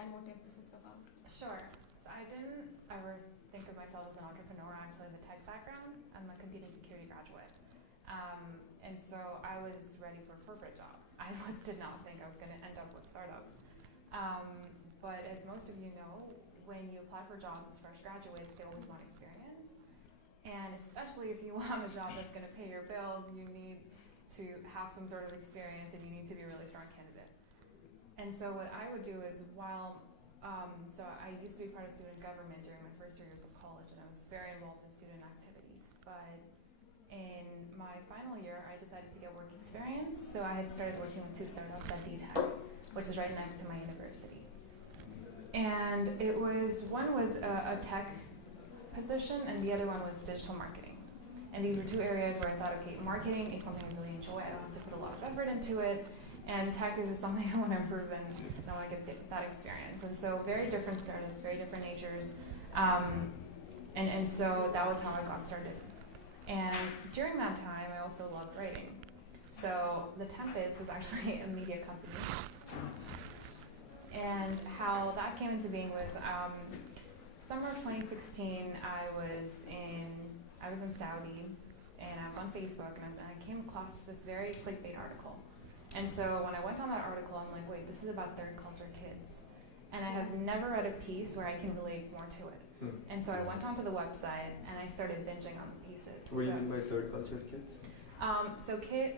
and what Tempest is about? Sure. So I didn't ever think of myself as an entrepreneur. I actually have a tech background. I'm a computer security graduate. And so I was ready for a corporate job. Did not think I was going to end up with startups. But as most of you know, when you apply for jobs as fresh graduates, they always want experience. And especially if you want a job that's going to pay your bills, you need to have some sort of experience and you need to be a really strong candidate. And so what I would do is so I used to be part of student government during my first years of college, and I was very involved in student activities. But in my final year, I decided to get work experience. So I had started working with 2 startups at DTech, which is right next to my university. And one was a tech position, and the other one was digital marketing. And these were 2 areas where I thought, okay, marketing is something I really enjoy. I don't have to put a lot of effort into it. And tech is just something I want to improve in, and I want to get that experience. And so very different startups, very different natures. And so that was how I got started. And during that time, I also loved writing. So The Tempest was actually a media company. And how that came into being was summer of 2016, I was in Saudi, and I was on Facebook, and I came across this very clickbait article. And so when I went on that article, I'm like, wait, this is about third culture kids. And I have never read a piece where I can relate more to it. And so I went onto the website and I started binging on the pieces. What do you mean by third culture kids?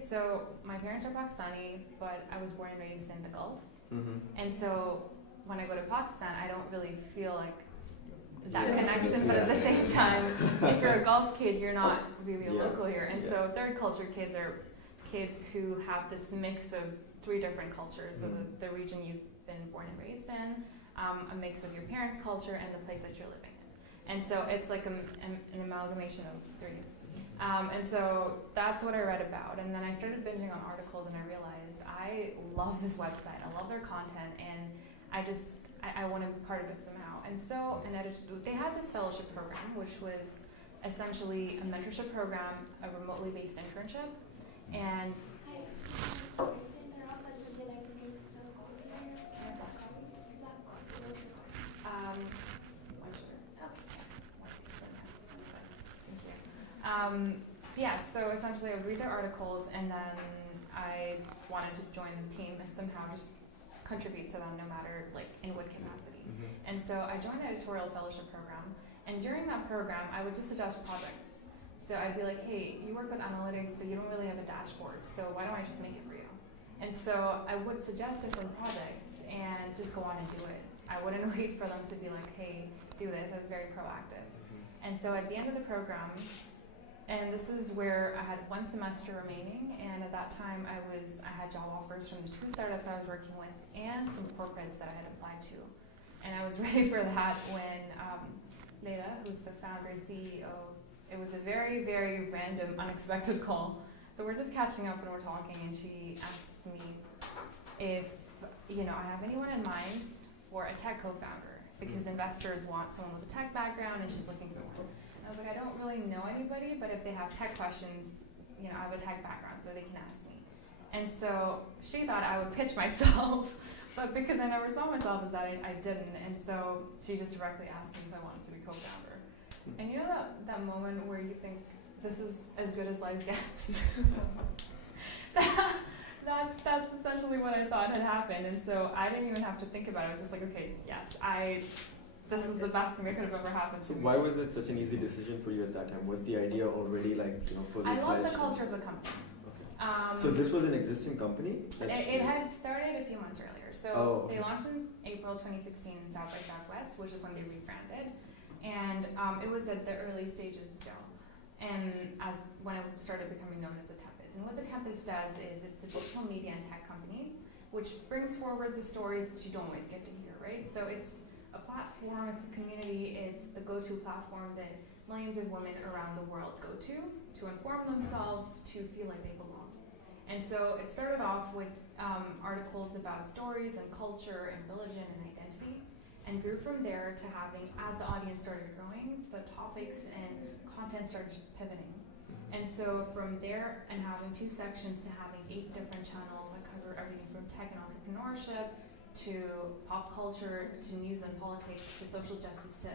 So my parents are Pakistani, but I was born and raised in the Gulf. Mm-hmm. And so when I go to Pakistan, I don't really feel like that connection, but at the same time, if you're a Gulf kid, you're not really a local here. And so third culture kids are kids who have this mix of 3 different cultures. So the region you've been born and raised in, a mix of your parents' culture, and the place that you're living in. And so it's like an amalgamation of 3. And so that's what I read about. And then I started binging on articles, and I realized I love this website. I love their content, and I want to be part of it somehow. And so they had this fellowship program, which was essentially a mentorship program, a remotely based internship. And Hi, excuse me, sorry to interrupt, but would you like to drink some coffee here? Black coffee, no sugar. 1 sugar. Okay. 1 teaspoon, yeah. Thank you. So essentially I would read their articles, and then I wanted to join the team and somehow just contribute to them, no matter in what capacity. Mm-hmm. And so I joined the editorial fellowship program, and during that program I would just suggest projects. So I'd be like, hey, you work with analytics, but you don't really have a dashboard, so why don't I just make it for you? And so I would suggest different projects and just go on and do it. I wouldn't wait for them to be like, hey, do this. I was very proactive. And so at the end of the program, and this is where I had 1 semester remaining, and at that time I had job offers from the 2 startups I was working with and some corporates that I had applied to. And I was ready for that when Leila, who's the founder and CEO, it was a very, very random, unexpected call. So we're just catching up and we're talking, and she asks me if I have anyone in mind for a tech co-founder, because investors want someone with a tech background, and she's looking for one. And I was like, I don't really know anybody, but if they have tech questions, I have a tech background, so they can ask me. And so she thought I would pitch myself, but because I never saw myself as that, I didn't. And so she just directly asked me if I wanted to be co-founder. And you know that moment where you think, this is as good as life gets? That's essentially what I thought had happened. And so I didn't even have to think about it. I was just like, okay, yes, this is the best thing that could have ever happened to me. Why was it such an easy decision for you at that time? Was the idea already fully I love the fledged? culture of the company. Okay. So this was an existing company? It had started a few months earlier. So they launched in April 2016 in South by Southwest, which is when they rebranded. And it was at the early stages still, and when it started becoming known as The Tempest. And what The Tempest does is it's a digital media and tech company, which brings forward the stories that you don't always get to hear, right? So it's a platform, it's a community, it's the go-to platform that millions of women around the world go to inform themselves, to feel like they belong. And so it started off with articles about stories and culture and religion and identity, and grew from there to having, as the audience started growing, the topics and content started pivoting. And so from there, and having 2 sections, to having 8 different channels that cover everything from tech and entrepreneurship to pop culture, to news and politics, to social justice, to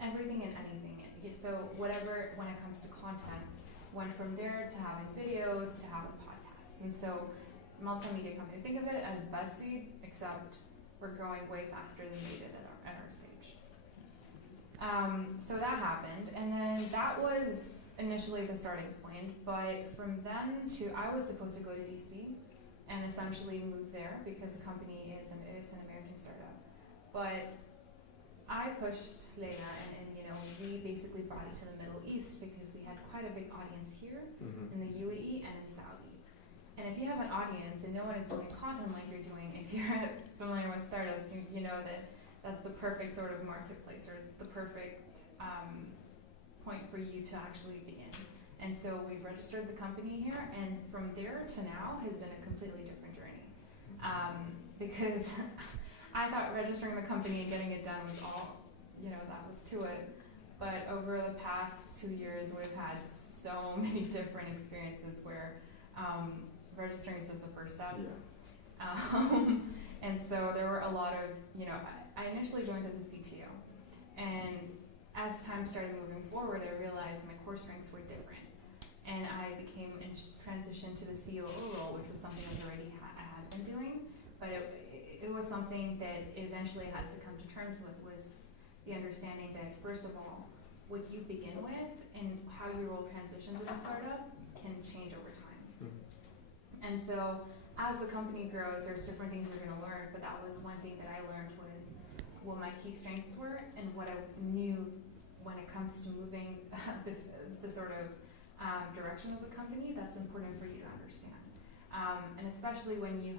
everything and anything. So whatever, when it comes to content, went from there to having videos to having podcasts. And so multimedia company, think of it as BuzzFeed, except we're growing way faster than we did at our stage. So that happened, and then that was initially the starting point, but from then to, I was supposed to go to DC and essentially move there because the company it's an American startup. But I pushed Leila and we basically brought it to the Middle East because we had quite a big audience here in the UAE and in Saudi. And if you have an audience and no one is doing content like you're doing, if you're familiar with startups, you know that that's the perfect sort of marketplace or the perfect point for you to actually begin. And so we registered the company here, and from there to now has been a completely different journey. Because I thought registering the company and getting it done was all, that was to it. But over the past 2 years, we've had so many different experiences where registering is just the first step. Yeah. And so there were a lot of, I initially joined as a CTO. And as time started moving forward, I realized my core strengths were different. And I became transitioned to the COO role, which was something I had been doing. But it was something that eventually I had to come to terms with, was the understanding that, first of all, what you begin with and how your role transitions in a startup can change over time. And so as the company grows, there's different things we're going to learn, but that was one thing that I learned was what my key strengths were and what I knew when it comes to moving the sort of direction of the company that's important for you to understand. And especially when you're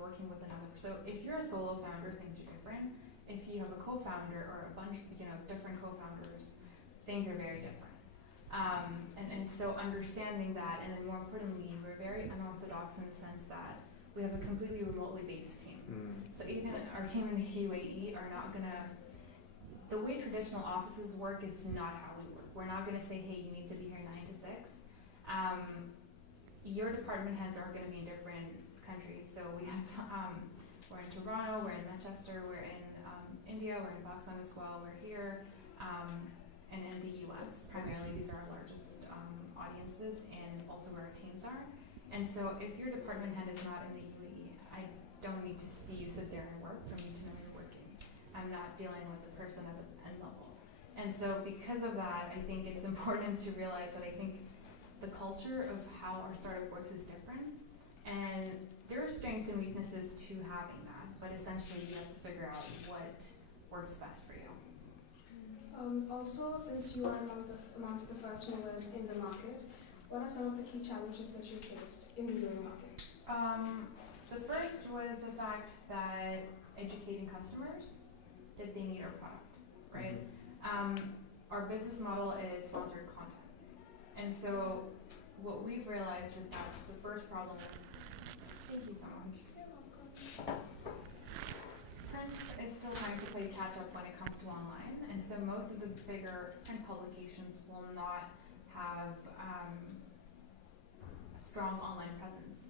working with another. So if you're a solo founder, things are different. If you have a co-founder or a bunch, different co-founders, things are very different. And so understanding that, and then more importantly, we're very unorthodox in the sense that we have a completely remotely based team. So even our team in the UAE are not gonna, the way traditional offices work is not how we work. We're not gonna say, hey, you need to be here 9 to 6. Your department heads are gonna be in different countries. So we have, we're in Toronto, we're in Manchester, we're in India, we're in Pakistan as well, we're here, and in the US, primarily these are our largest audiences and also where our teams are. And so if your department head is not in the UAE, I don't need to see you sit there and work for me to know you're working. I'm not dealing with the person at the end level. And so because of that, I think it's important to realize that I think the culture of how our startup works is different. And there are strengths and weaknesses to having that, but essentially you have to figure out what works best for you. Also, since you are amongst the first movers in the market, what are some of the key challenges that you faced in the UAE market? The first was the fact that educating customers that they need our product, right? Our business model is sponsored content. And so what we've realized is that the first problem is, thank you so much. Print is still trying to play catch up when it comes to online. And so most of the bigger print publications will not have a strong online presence.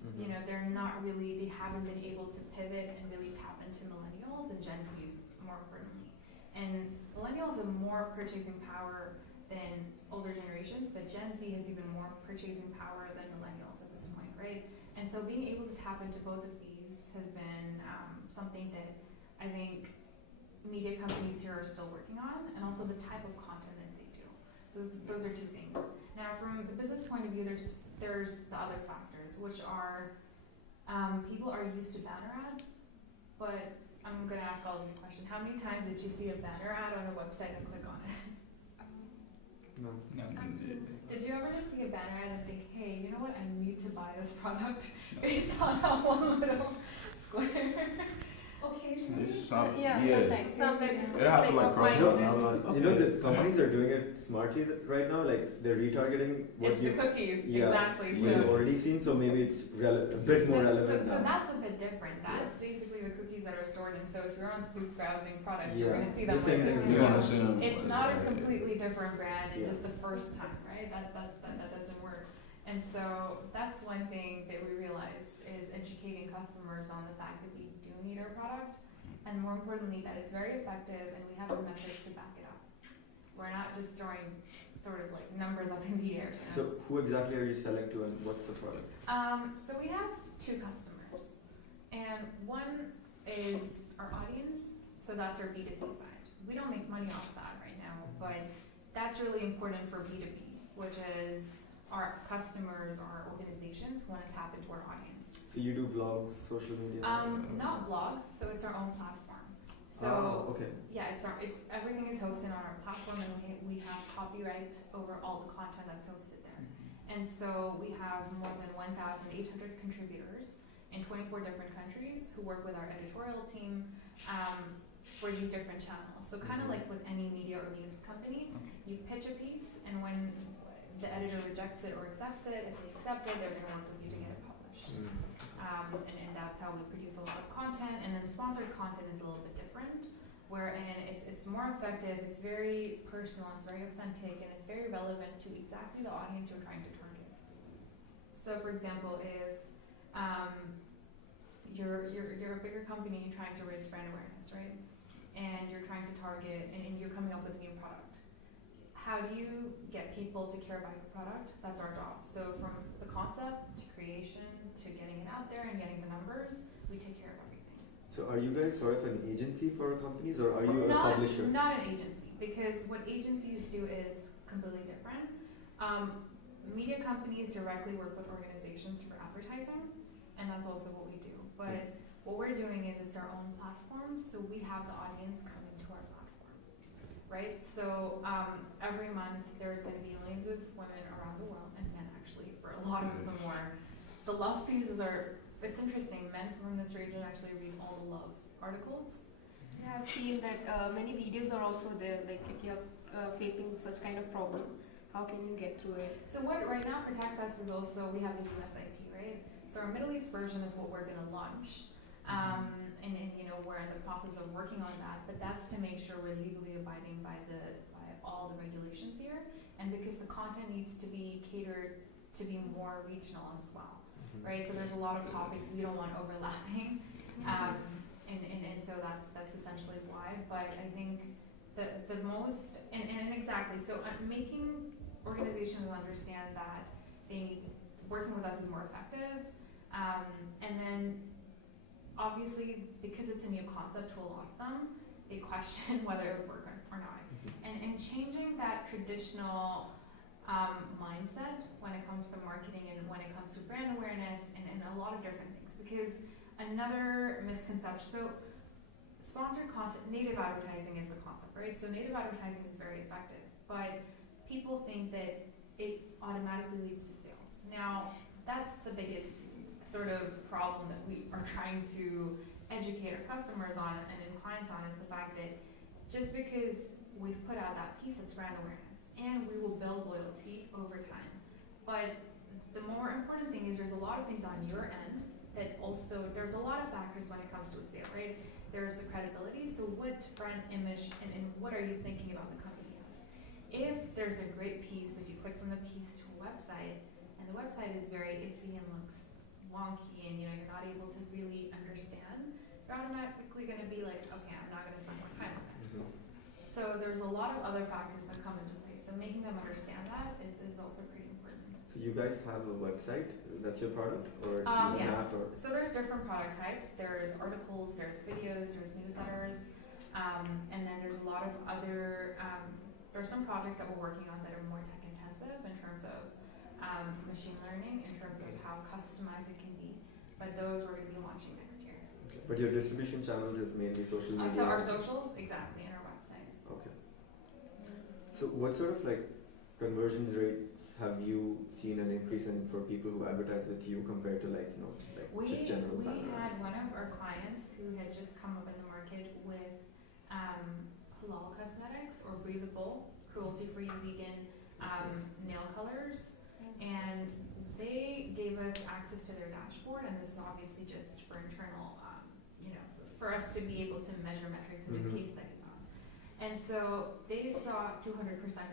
They're not really, they haven't been able to pivot and really tap into millennials and Gen Zs more importantly. And millennials have more purchasing power than older generations, but Gen Z has even more purchasing power than millennials at this point, right? And so being able to tap into both of these has been something that I think media companies here are still working on, and also the type of content that they do. So those are two things. Now from the business point of view, there's the other factors, which are people are used to banner ads, but I'm going to ask all of you a question. How many times did you see a banner ad on a website and click on it? No. Did you ever just see a banner ad and think, hey, you know what, I need to buy this product based on that one little square? Occasionally. Something. It have to like cross The companies are doing it smartly right now. Like they're retargeting what It's the cookies, yeah, exactly. you've already seen. So maybe it's a bit more relevant So now. that's a bit different. That's basically the cookies that are stored. And so if you're on Soup browsing products, Yeah, you're going to see them. the same like thing. You're gonna see them. It's not a completely different brand. It's Yeah. just the first time, right? That doesn't work. And so that's one thing that we realized is educating customers on the fact that we do need our product. and more importantly, that it's very effective and we have the metrics to back it up. We're not just throwing sort of like numbers up in the air. You know? So who exactly are you selling to and what's the product? So we have two customers, and one is our audience, so that's our B2C side. We don't make money off that right now, but that's really important for B2B, which is our customers, our organizations want to tap into our audience. So you do blogs, social media? Not blogs, so it's our own platform. So okay. yeah, it's everything is hosted on our platform, and we have copyright over all the content that's hosted there. And so we have more than 1,800 contributors in 24 different countries who work with our editorial team for these different channels. So kind of like with any media or news company, you pitch a piece, and when the editor rejects it or accepts it, if they accept it, they're going to work with you to get it published. And that's how we produce a lot of content. And then sponsored content is a little bit different, wherein it's more effective, it's very personal, it's very authentic, and it's very relevant to exactly the audience you're trying to target. So for example, if you're a bigger company, you're trying to raise brand awareness, right? And you're trying to target, and you're coming up with a new product. How do you get people to care about your product? That's our job. So from the concept to creation to getting it out there and getting the numbers, we take care of everything. So are you guys sort of an agency for companies, or are you a publisher? Not an agency, because what agencies do is completely different. Media companies directly work with organizations for advertising, and that's also what we do. But what we're doing is it's our own platform, so we have the audience coming to our platform, right? So every month there's going to be millions of women around the world, and men actually, for a lot of them more. The love pieces are, it's interesting, men from this region actually read all the love articles. Yeah, I've seen that many videos are also there, like if you're facing such kind of problem, how can you get through it? So what right now protects us is also, we have the US IP, right? So our Middle East version is what we're going to launch. And you know, we're in the process of working on that, but that's to make sure we're legally abiding by all the regulations here, and because the content needs to be catered to be more regional as well, right? So there's a lot of topics we don't want overlapping, and so that's essentially why. But I think the most, and exactly, so making organizations understand that working with us is more effective, and then obviously, because it's a new concept to a lot of them, they question whether it would work or not. And changing that traditional mindset when it comes to marketing and when it comes to brand awareness and a lot of different things. Because another misconception, so sponsored content, native advertising is the concept, right? So native advertising is very effective, but people think that it automatically leads to sales. Now, that's the biggest sort of problem that we are trying to educate our customers on and clients on, is the fact that just because we've put out that piece, it's brand awareness, and we will build loyalty over time. But the more important thing is there's a lot of things on your end that also, there's a lot of factors when it comes to a sale, right? There's the credibility, so what brand image and what are you thinking about the company as? If there's a great piece, but you click from the piece to a website, and the website is very iffy and looks wonky, and you're not able to really understand, you're automatically going to be like, okay, I'm not going to spend more time on it. So there's a lot of other factors that come into play. So making them understand that is also pretty important. So you guys have a website that's your product, or yes. app, or? So there's different product types. There's articles, there's videos, there's newsletters, and then there's a lot of other. There are some projects that we're working on that are more tech intensive in terms of machine learning, in terms of how customized it can be. But those we're going to be launching next year. Okay. But your distribution channels is mainly social media. So our socials, exactly, and our website. Okay. So what sort of like conversion rates have you seen an increase in for people who advertise with you compared to just general? We had one of our clients who had just come up in the market with halal cosmetics or breathable, cruelty-free, vegan nail colors, and they gave us access to their dashboard, and this is obviously just for internal, for us to be able to measure metrics and do case studies on. And so they saw 200%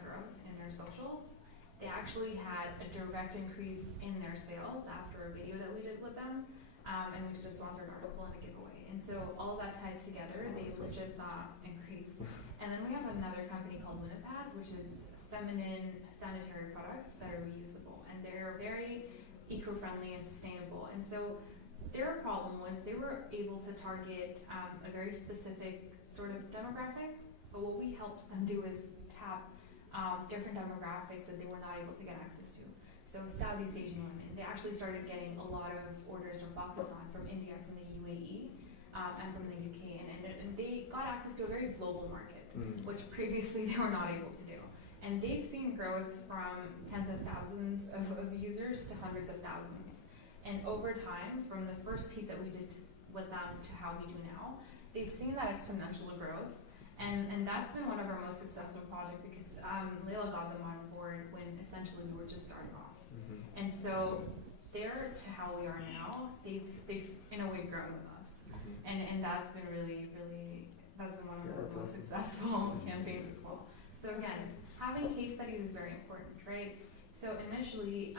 growth in their socials. They actually had a direct increase in their sales after a video that we did with them, and we did a sponsored article and a giveaway. And so all of that tied together, they just saw increase. And then we have another company called Pads, which is feminine sanitary products that are reusable, and they're very eco-friendly and sustainable. And so their problem was they were able to target a very specific sort of demographic, but what we helped them do is tap different demographics that they were not able to get access to. So Southeast Asian women, they actually started getting a lot of orders from Pakistan, from India, from the UAE, and from the UK, and they got access to a very global market, which previously they were not able to do. And they've seen growth from tens of thousands of users to hundreds of thousands. And over time, from the first piece that we did with them to how we do now, they've seen that exponential growth. And that's been one of our most successful projects, because Layla got them on board when essentially we were just starting off. And so there to how we are now, they've in a way grown with us. And that's been really, that's been one of our most successful campaigns as well. So again, having case studies is very important, right? So initially,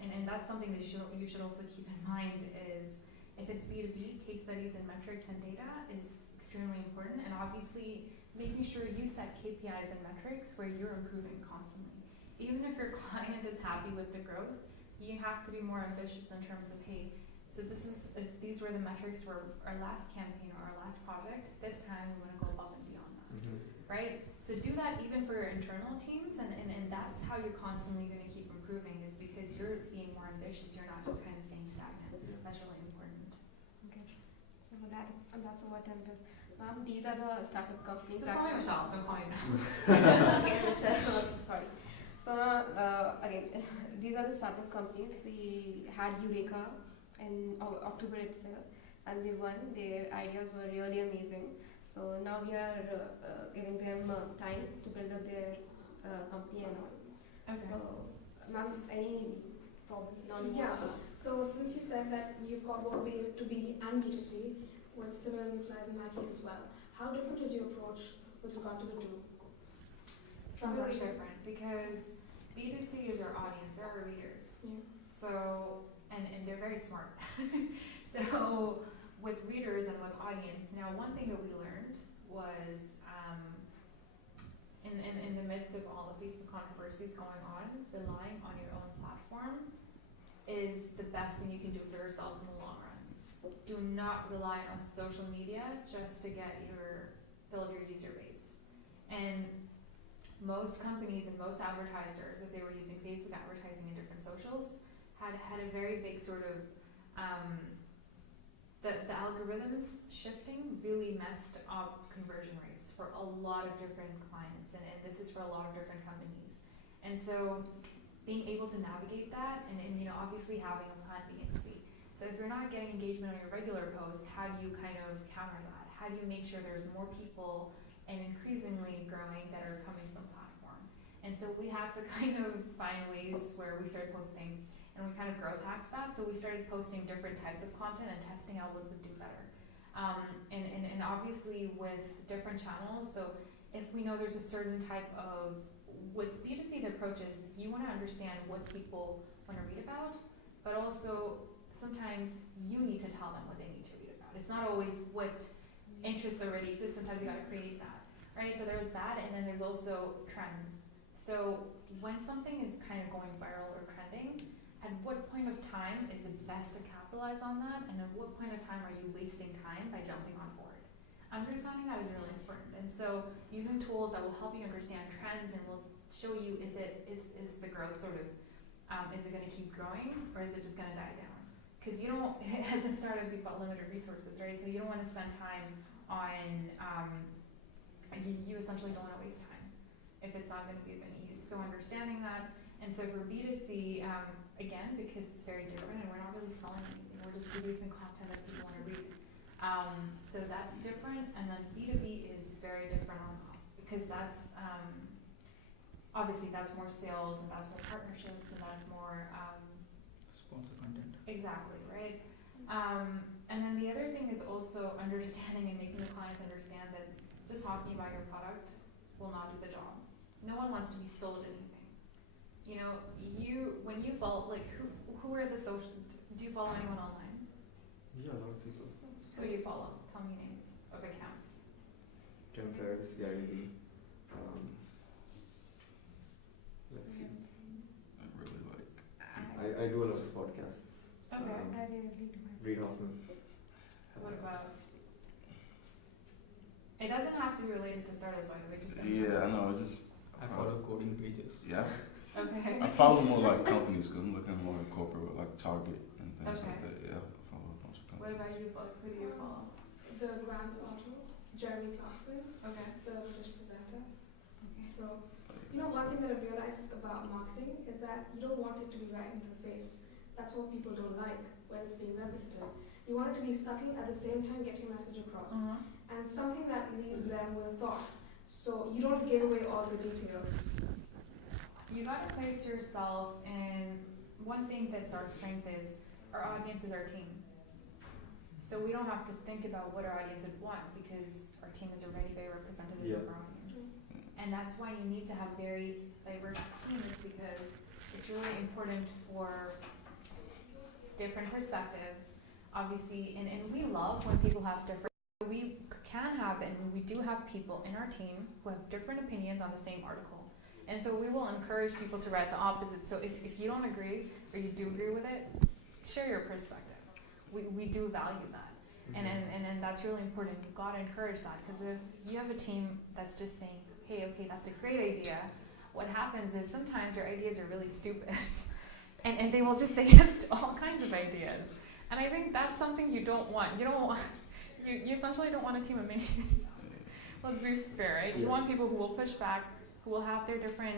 and that's something that you should also keep in mind is, if it's B2B, case studies and metrics and data is extremely important, and obviously making sure you set KPIs and metrics where you're improving constantly. Even if your client is happy with the growth, you have to be more ambitious in terms of, hey, so if these were the metrics for our last campaign or our last project, this time we want to go above and beyond that, right? So do that even for your internal teams, and that's how you're constantly going to keep improving, is because you're being more ambitious, you're not just kind of staying stagnant. That's really important. Okay. So that's what Tempest. These are the startup companies. Just call me Mashal, don't call me that. Okay, Mashal, sorry. So again, these are the startup companies. We had Eureka in October itself, and they won. Their ideas were really amazing. So now we are giving them time to build up their company and all. Okay. So, ma'am, any problems now? Yeah. So since you said that you've got both B2B and B2C, which similarly applies in my case as well, how different is your approach with regard to the two? It's really different, because B2C is our audience, they're our readers. So, and they're very smart. So with readers and with audience, now one thing that we learned was in the midst of all the Facebook controversies going on, relying on your own platform is the best thing you can do for yourselves in the long run. Do not rely on social media just to build your user base. And most companies and most advertisers, if they were using Facebook advertising in different socials, had a very big sort of the algorithms shifting really messed up conversion rates for a lot of different clients, and this is for a lot of different companies. And so being able to navigate that, and obviously having a plan B and C. So if you're not getting engagement on your regular posts, how do you kind of counter that? How do you make sure there's more people and increasingly growing that are coming to the platform? And so we had to kind of find ways where we started posting, and we kind of growth hacked that. So we started posting different types of content and testing out what would do better. And obviously with different channels, so if we know there's a certain type of, with B2C the approach is, you want to understand what people want to read about, but also sometimes you need to tell them what they need to read about. It's not always what interests already exist, sometimes you got to create that, right? So there's that, and then there's also trends. So when something is kind of going viral or trending, at what point of time is it best to capitalize on that, and at what point of time are you wasting time by jumping on board? Understanding that is really important, and so using tools that will help you understand trends and will show you is the growth sort of, is it going to keep growing, or is it just going to die down? Because you don't, as a startup, you've got limited resources, right? So you don't want to spend time on, you essentially don't want to waste time if it's not going to be of any use. So understanding that, and so for B2C, again, because it's very different and we're not really selling anything, we're just producing content that people want to read. So that's different, and then B2B is very different on that, because that's, obviously that's more sales, and that's more partnerships, and that's more, sponsor content. exactly, right? And then the other thing is also understanding and making the clients understand that just talking about your product will not do the job. No one wants to be sold anything. When you follow, like, who are the social, do you follow anyone online? Yeah, a lot of people. Who do you follow? Tell me names of accounts. Tim Ferriss, Gary Vee. Let's see. I really like. I do a lot of podcasts. Okay. I really do. Read Hoffman. What about? It doesn't have to be related to startups, by the way. Just Yeah, I know. I follow coding pages. Yeah. Okay. I follow more like companies because I'm looking more at corporate, like Target and things like that. Yeah, I follow a bunch of What companies. about you both? Who do you follow? The Grand Auto, Jeremy Clarkson, Okay. the British presenter. So, one thing that I've realized about marketing is that you don't want it to be right into the face. That's what people don't like when it's being repetitive. You want it to be subtle at the same time, get your message across. And something that leaves them with a thought. So you don't give away all the details. You gotta place yourself in, one thing that's our strength is, our audience is our team. So we don't have to think about what our audience would want because our team is already very representative of our audience. And that's why you need to have very diverse teams because it's really important for different perspectives. Obviously, and we love when people have different, we can have and we do have people in our team who have different opinions on the same article. And so we will encourage people to write the opposite. So if you don't agree or you do agree with it, share your perspective. We do value that. And that's really important. You've got to encourage that because if you have a team that's just saying, hey, okay, that's a great idea, what happens is sometimes your ideas are really stupid. and they will just say yes to all kinds of ideas. And I think that's something you don't want. You essentially don't want a team of minions. Let's be fair, right? You want people who will push back, who will have their different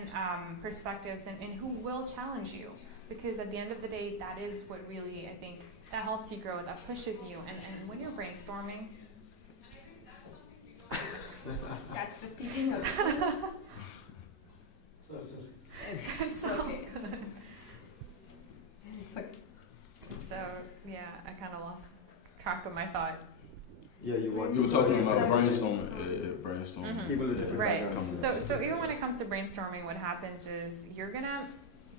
perspectives and who will challenge you. Because at the end of the day, that is what really, I think, that helps you grow, that pushes you. And when you're brainstorming, That's repeating of it's all good. So, yeah, I kind of lost track of my thought. Yeah, you want. You were talking about brainstorming. Brainstorming. People with different Right. backgrounds. So even when it comes to brainstorming, what happens is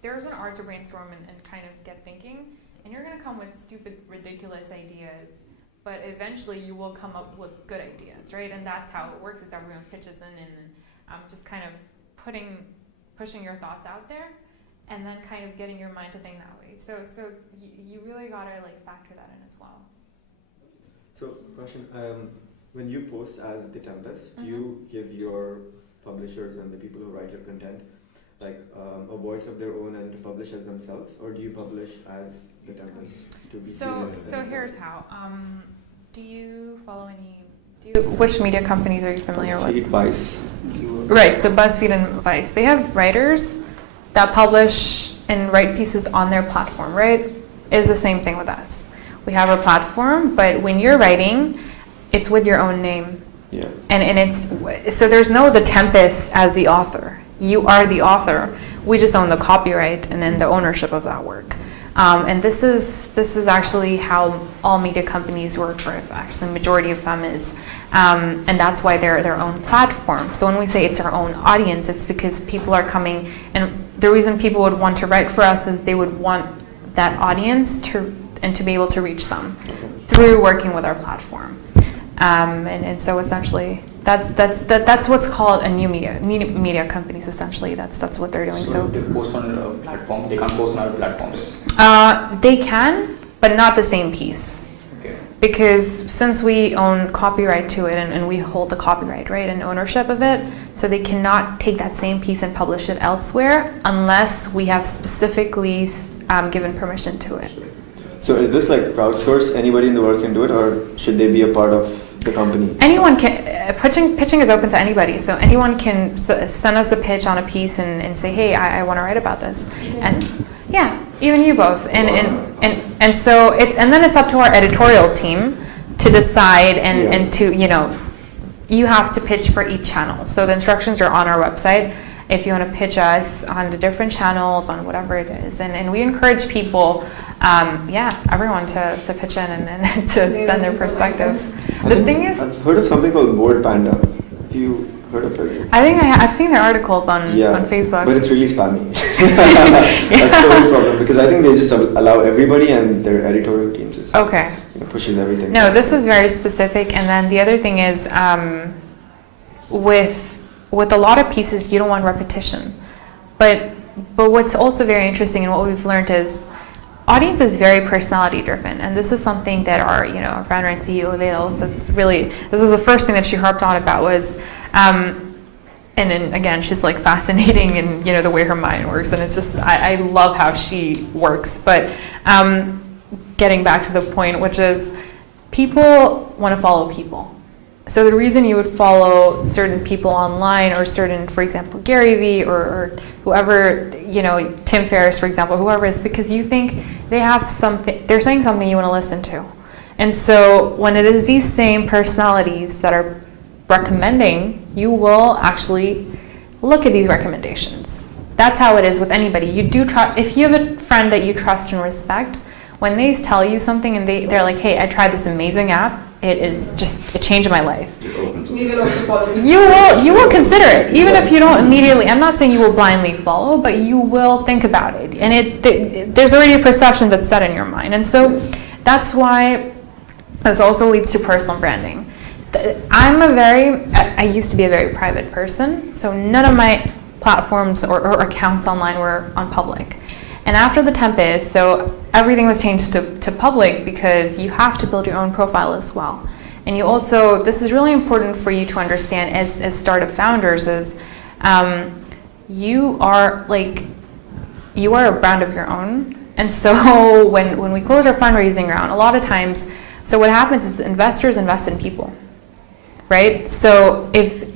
there's an art to brainstorm and kind of get thinking, and you're gonna come with stupid, ridiculous ideas, but eventually you will come up with good ideas, right? And that's how it works, is everyone pitches in and just kind of pushing your thoughts out there, and then kind of getting your mind to think that way. So you really gotta factor that in as well. So, question, when you post as The Tempest, do you give your publishers and the people who write your content a voice of their own and to publish as themselves, or do you publish as The Tempest to be seen as So here's how. Do you follow which media companies are you familiar with? Vice. Right, so BuzzFeed and Vice. They have writers that publish and write pieces on their platform, right? It's the same thing with us. We have a platform, but when you're writing, it's with your own name. Yeah. And it's, so there's no The Tempest as the author. You are the author. We just own the copyright and then the ownership of that work. And this is actually how all media companies work, or if actually the majority of them is. And that's why they're their own platform. So when we say it's our own audience, it's because people are coming, and the reason people would want to write for us is they would want that audience to be able to reach them through working with our platform. And so essentially, that's what's called a new media companies. Essentially, that's what they're doing. So they post on a platform. They can't post on other platforms. They can, but not the same piece. Okay. Because since we own copyright to it and we hold the copyright, right, and ownership of it, so they cannot take that same piece and publish it elsewhere unless we have specifically given permission to it. So is this crowdsourced? Anybody in the world can do it, or should they be a part of the company? Anyone can. Pitching is open to anybody, so anyone can send us a pitch on a piece and say, hey, I want to write about this. And yeah, even you both. And so then it's up to our editorial team to decide and to, you have to pitch for each channel. So the instructions are on our website if you want to pitch us on the different channels, on whatever it is. And we encourage people, everyone to pitch in and to send their perspectives. The thing is, I've heard of something called Board Panda. Have you heard of it? I think I've seen their articles on Facebook. But it's really spammy. That's the only problem, because I think they just allow everybody and their editorial team just. Okay. It pushes everything. No, this is very specific. And then the other thing is, with a lot of pieces, you don't want repetition. But what's also very interesting and what we've learned is audience is very personality driven, and this is something that our founder and CEO Leila also this was the first thing that she harped on about was, and then again she's like fascinating in the way her mind works, and it's just I love how she works. But getting back to the point, which is people want to follow people. So the reason you would follow certain people online or certain, for example, Gary Vee or whoever, Tim Ferriss, for example, whoever, is because you think they have something, they're saying something you want to listen to. And so when it is these same personalities that are recommending, you will actually look at these recommendations. That's how it is with anybody. You do try, if you have a friend that you trust and respect, when they tell you something and they're like, hey, I tried this amazing app, it changed my life. We will also follow this. You will consider it, even if you don't immediately. I'm not saying you will blindly follow, but you will think about it, and there's already a perception that's set in your mind, and so that's why this also leads to personal branding. I used to be a very private person, so none of my platforms or accounts online were on public. And after the Tempest, so everything was changed to public because you have to build your own profile as well. And you also, this is really important for you to understand as startup founders, is you are a brand of your own. And so when we close our fundraising round, a lot of times, so what happens is investors invest in people, right? So if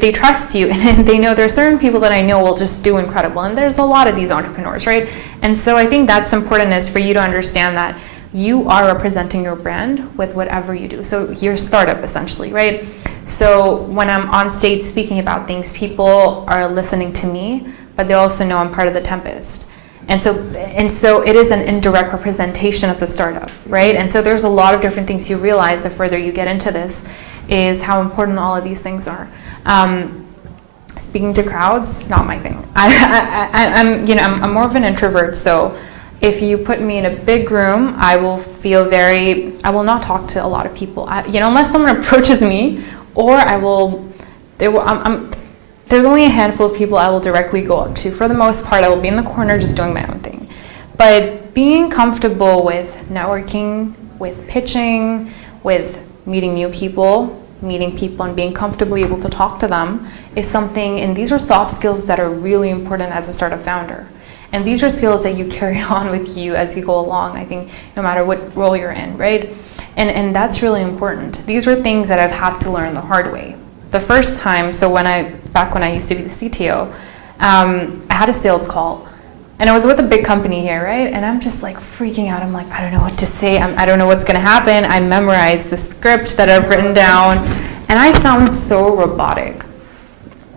they trust you and they know there are certain people that I know will just do incredible, and there's a lot of these entrepreneurs, right? And so I think that's important, is for you to understand that you are representing your brand with whatever you do. So your startup essentially, right? So when I'm on stage speaking about things, people are listening to me, but they also know I'm part of the Tempest. And so it is an indirect representation of the startup, right? And so there's a lot of different things you realize the further you get into this, is how important all of these things are. Speaking to crowds, not my thing. I'm more of an introvert, so if you put me in a big room, I will not talk to a lot of people. Unless someone approaches me, or there's only a handful of people I will directly go up to. For the most part, I will be in the corner just doing my own thing. But being comfortable with networking, with pitching, with meeting new people, and being comfortably able to talk to them is something, and these are soft skills that are really important as a startup founder. And these are skills that you carry on with you as you go along, I think, no matter what role you're in, right? And that's really important. These are things that I've had to learn the hard way. The first time, so back when I used to be the CTO, I had a sales call. And I was with a big company here, right? And I'm just like freaking out. I'm like, I don't know what to say. I don't know what's gonna happen. I memorized the script that I've written down, and I sound so robotic.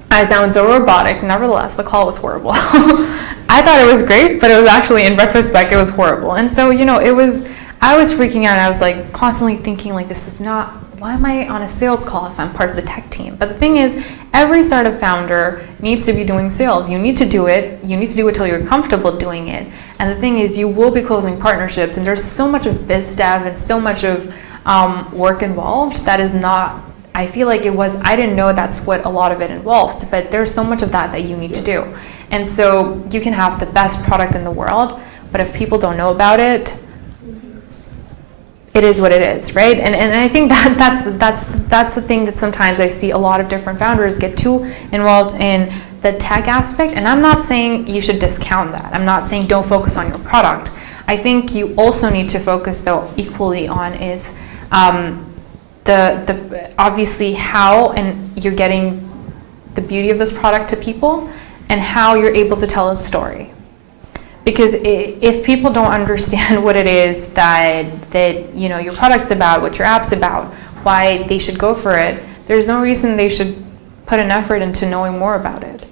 Nevertheless, the call was horrible. I thought it was great, but it was actually, in retrospect, it was horrible. And so, I was freaking out. And I was like constantly thinking, like, this is not, why am I on a sales call if I'm part of the tech team? But the thing is, every startup founder needs to be doing sales. You need to do it. You need to do it till you're comfortable doing it. And the thing is, you will be closing partnerships, and there's so much of biz dev and so much of work involved that is not, I feel like I didn't know that's what a lot of it involved, but there's so much of that you need to do. And so you can have the best product in the world, but if people don't know about it, it is what it is, right? And I think that's the thing that sometimes I see a lot of different founders get too involved in the tech aspect. And I'm not saying you should discount that. I'm not saying don't focus on your product. I think you also need to focus, though, equally on is the obviously how and you're getting the beauty of this product to people, and how you're able to tell a story. Because if people don't understand what it is that your product's about, what your app's about, why they should go for it, there's no reason they should put an effort into knowing more about it,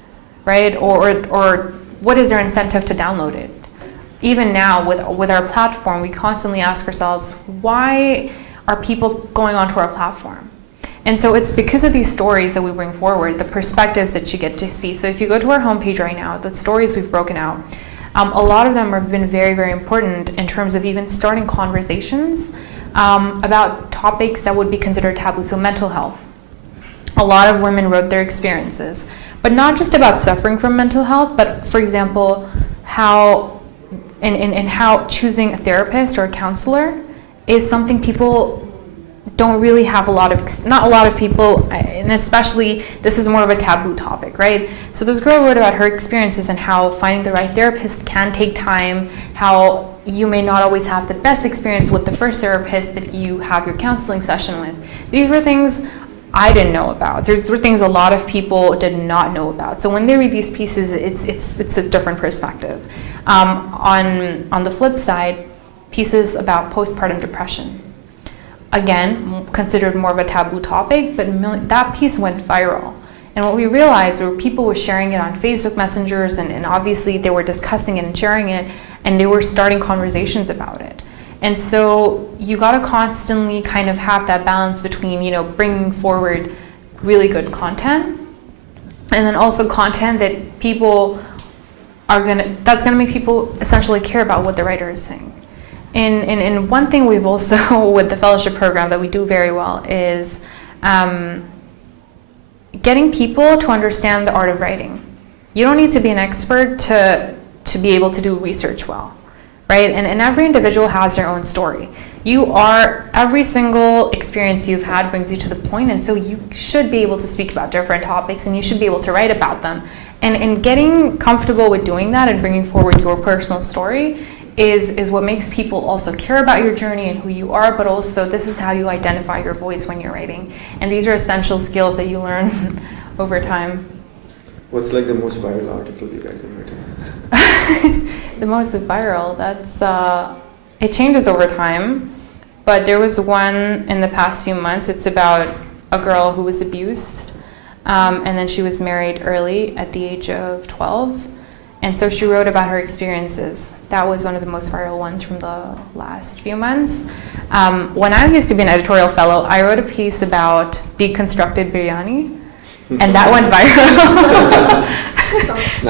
right? Or what is their incentive to download it? Even now with our platform, we constantly ask ourselves, why are people going onto our platform? And so it's because of these stories that we bring forward, the perspectives that you get to see. So if you go to our homepage right now, the stories we've broken out, A lot of them have been very, very important in terms of even starting conversations about topics that would be considered taboo, so mental health. A lot of women wrote their experiences, but not just about suffering from mental health, but for example, how how choosing a therapist or a counselor is something people don't really have a lot of, not a lot of people, and especially this is more of a taboo topic, right? So this girl wrote about her experiences and how finding the right therapist can take time, how you may not always have the best experience with the first therapist that you have your counseling session with. These were things I didn't know about. These were things a lot of people did not know about. So when they read these pieces, it's a different perspective. On the flip side, pieces about postpartum depression. Again, considered more of a taboo topic, but that piece went viral. And what we realized were people were sharing it on Facebook messengers, and obviously they were discussing it and sharing it, and they were starting conversations about it. And so you gotta constantly kind of have that balance between, you know, bringing forward really good content, and then also content that people that's gonna make people essentially care about what the writer is saying. And one thing we've also, with the fellowship program that we do very well is getting people to understand the art of writing. You don't need to be an expert to be able to do research well, right? And every individual has their own story. Every single experience you've had brings you to the point, and so you should be able to speak about different topics, and you should be able to write about them. And getting comfortable with doing that and bringing forward your personal story is what makes people also care about your journey and who you are, but also this is how you identify your voice when you're writing. And these are essential skills that you learn over time. What's like the most viral article you guys have written? The most viral, it changes over time, but there was one in the past few months. It's about a girl who was abused, and then she was married early at the age of 12. And so she wrote about her experiences. That was one of the most viral ones from the last few months. When I used to be an editorial fellow, I wrote a piece about deconstructed biryani, and that went viral.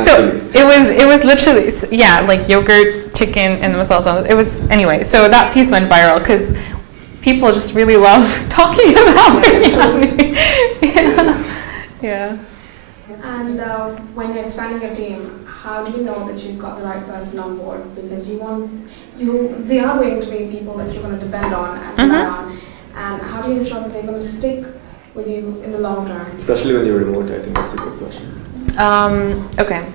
So it was literally, yeah, like yogurt, chicken, and masala sauce. It was, anyway, so that piece went viral because people just really love talking about biryani. Yeah. And when you're expanding your team, how do you know that you've got the right person on board? Because they are going to be people that you're going to depend on and rely on. And how do you ensure that they're going to stick with you in the long term? Especially when you're remote, I think that's a good question. Okay.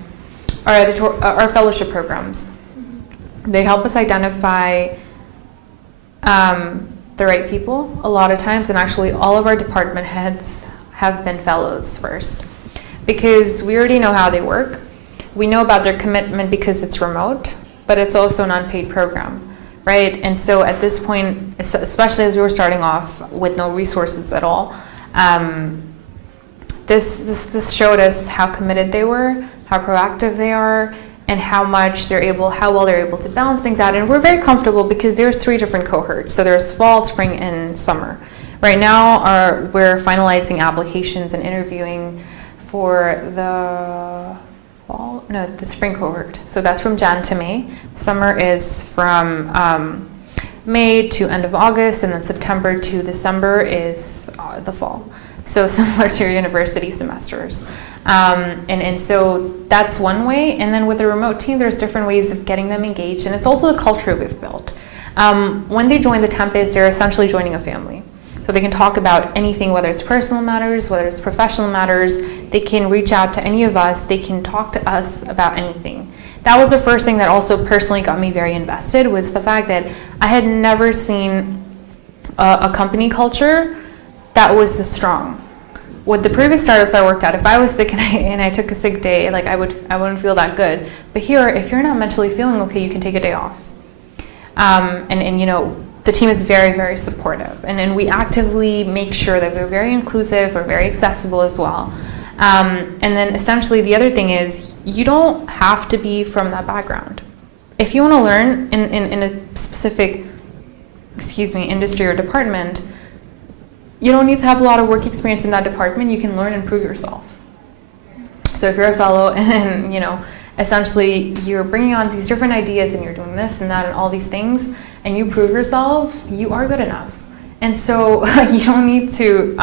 Our fellowship programs, they help us identify the right people a lot of times, and actually all of our department heads have been fellows first, because we already know how they work. We know about their commitment because it's remote, but it's also an unpaid program, right? And so at this point, especially as we were starting off with no resources at all, this showed us how committed they were, how proactive they are, and how well they're able to balance things out. And we're very comfortable because there's 3 different cohorts. So there's fall, spring, and summer. Right now, we're finalizing applications and interviewing for the spring cohort. So that's from Jan to May. Summer is from May to end of August, and then September to December is the fall. So similar to your university semesters. And so that's one way. And then with the remote team, there's different ways of getting them engaged. And it's also the culture we've built. When they join the Tempest, they're essentially joining a family. So they can talk about anything, whether it's personal matters, whether it's professional matters. They can reach out to any of us. They can talk to us about anything. That was the first thing that also personally got me very invested, was the fact that I had never seen a company culture that was this strong. With the previous startups I worked at, if I was sick and I took a sick day, like I wouldn't feel that good. But here, if you're not mentally feeling okay, you can take a day off. And you know, the team is very, very supportive. And we actively make sure that we're very inclusive, we're very accessible as well. And then essentially the other thing is, you don't have to be from that background. If you want to learn in a specific, industry or department, you don't need to have a lot of work experience in that department. You can learn and prove yourself. So if you're a fellow and essentially you're bringing on these different ideas and you're doing this and that and all these things, and you prove yourself, you are good enough. And so you don't need to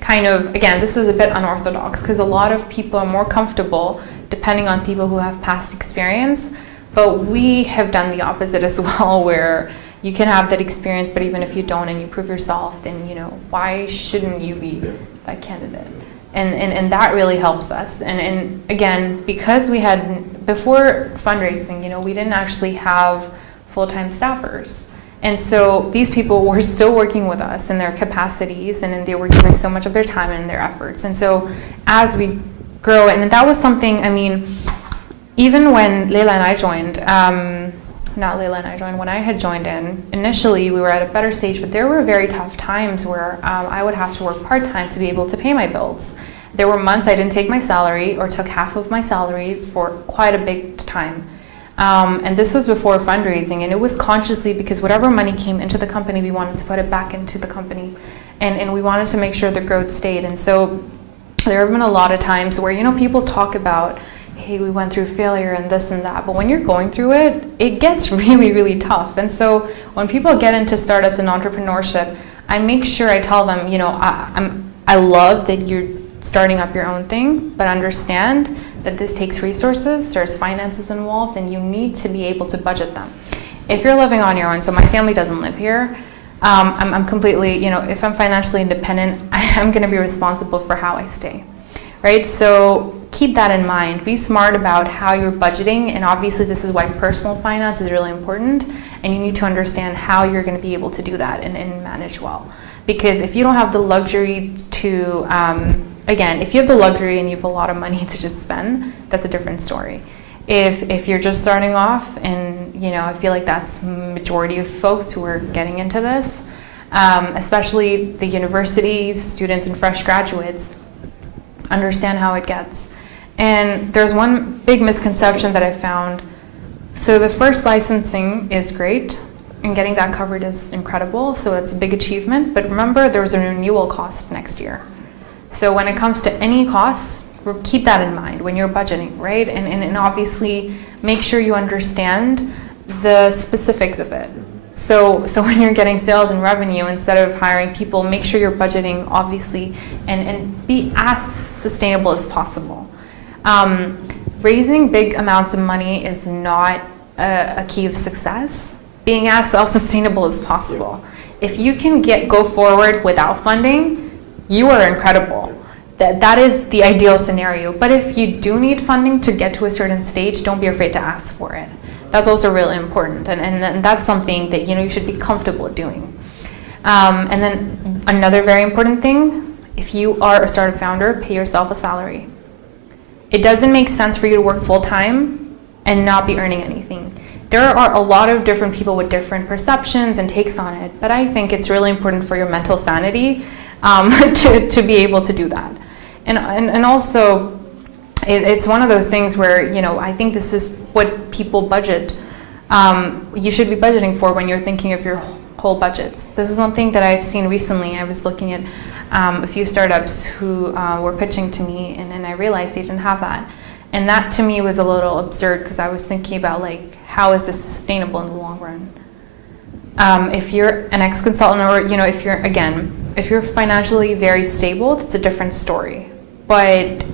kind of, again, this is a bit unorthodox because a lot of people are more comfortable depending on people who have past experience, but we have done the opposite as well, where you can have that experience, but even if you don't and you prove yourself, then, you know, why shouldn't you be that candidate? And that really helps us. And again, because we had, before fundraising, you know, we didn't actually have full-time staffers. And so these people were still working with us in their capacities, and they were giving so much of their time and their efforts. And so as we grow, and that was something, I mean, even when Leila and I joined, not Leila and I joined, when I had joined in, initially we were at a better stage, but there were very tough times where I would have to work part-time to be able to pay my bills. There were months I didn't take my salary or took half of my salary for quite a big time. And this was before fundraising, and it was consciously because whatever money came into the company, we wanted to put it back into the company. And we wanted to make sure the growth stayed. And so there have been a lot of times where, you know, people talk about, hey, we went through failure and this and that, but when you're going through it, it gets really, really tough. And so when people get into startups and entrepreneurship, I make sure I tell them, you know, I love that you're starting up your own thing, but understand that this takes resources, there's finances involved, and you need to be able to budget them. If you're living on your own, so my family doesn't live here, I'm completely, you know, if I'm financially independent, I'm gonna be responsible for how I stay, right? So keep that in mind. Be smart about how you're budgeting, and obviously this is why personal finance is really important, and you need to understand how you're gonna be able to do that and manage well. Because if you don't have the luxury to, again, if you have the luxury and you have a lot of money to just spend, that's a different story. If you're just starting off, and you know, I feel like that's majority of folks who are getting into this, especially the universities, students and fresh graduates, understand how it gets. And there's one big misconception that I found. So the first licensing is great, and getting that covered is incredible, so that's a big achievement, but remember there's a renewal cost next year. So when it comes to any costs, keep that in mind when you're budgeting, right? And obviously make sure you understand the specifics of it. So when you're getting sales and revenue, instead of hiring people, make sure you're budgeting, obviously, and be as sustainable as possible. Raising big amounts of money is not a key of success. Being as self-sustainable as possible. If you can go forward without funding, you are incredible. That is the ideal scenario. But if you do need funding to get to a certain stage, don't be afraid to ask for it. That's also really important, and that's something that, you know, you should be comfortable doing. And then another very important thing, if you are a startup founder, pay yourself a salary. It doesn't make sense for you to work full-time and not be earning anything. There are a lot of different people with different perceptions and takes on it, but I think it's really important for your mental sanity to be able to do that. And also, it's one of those things where, you know, I think this is what people budget. You should be budgeting for when you're thinking of your whole budgets. This is something that I've seen recently. I was looking at a few startups who were pitching to me, and I realized they didn't have that. And that to me was a little absurd, because I was thinking about, like, how is this sustainable in the long run? If you're an ex-consultant, or, you know, if you're financially very stable, that's a different story. But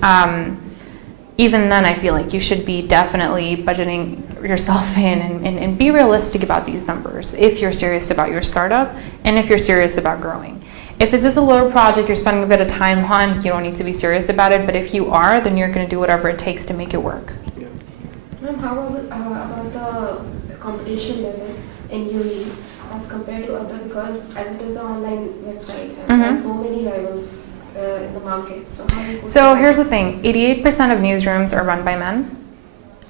even then, I feel like you should be definitely budgeting yourself in and be realistic about these numbers if you're serious about your startup and if you're serious about growing. If it's just a little project you're spending a bit of time on, you don't need to be serious about it. But if you are, then you're going to do whatever it takes to make it work. Ma'am, how about the competition level in UAE as compared to other, because as it is an online website and there are so many rivals in the market. So here's the thing, 88% of newsrooms are run by men.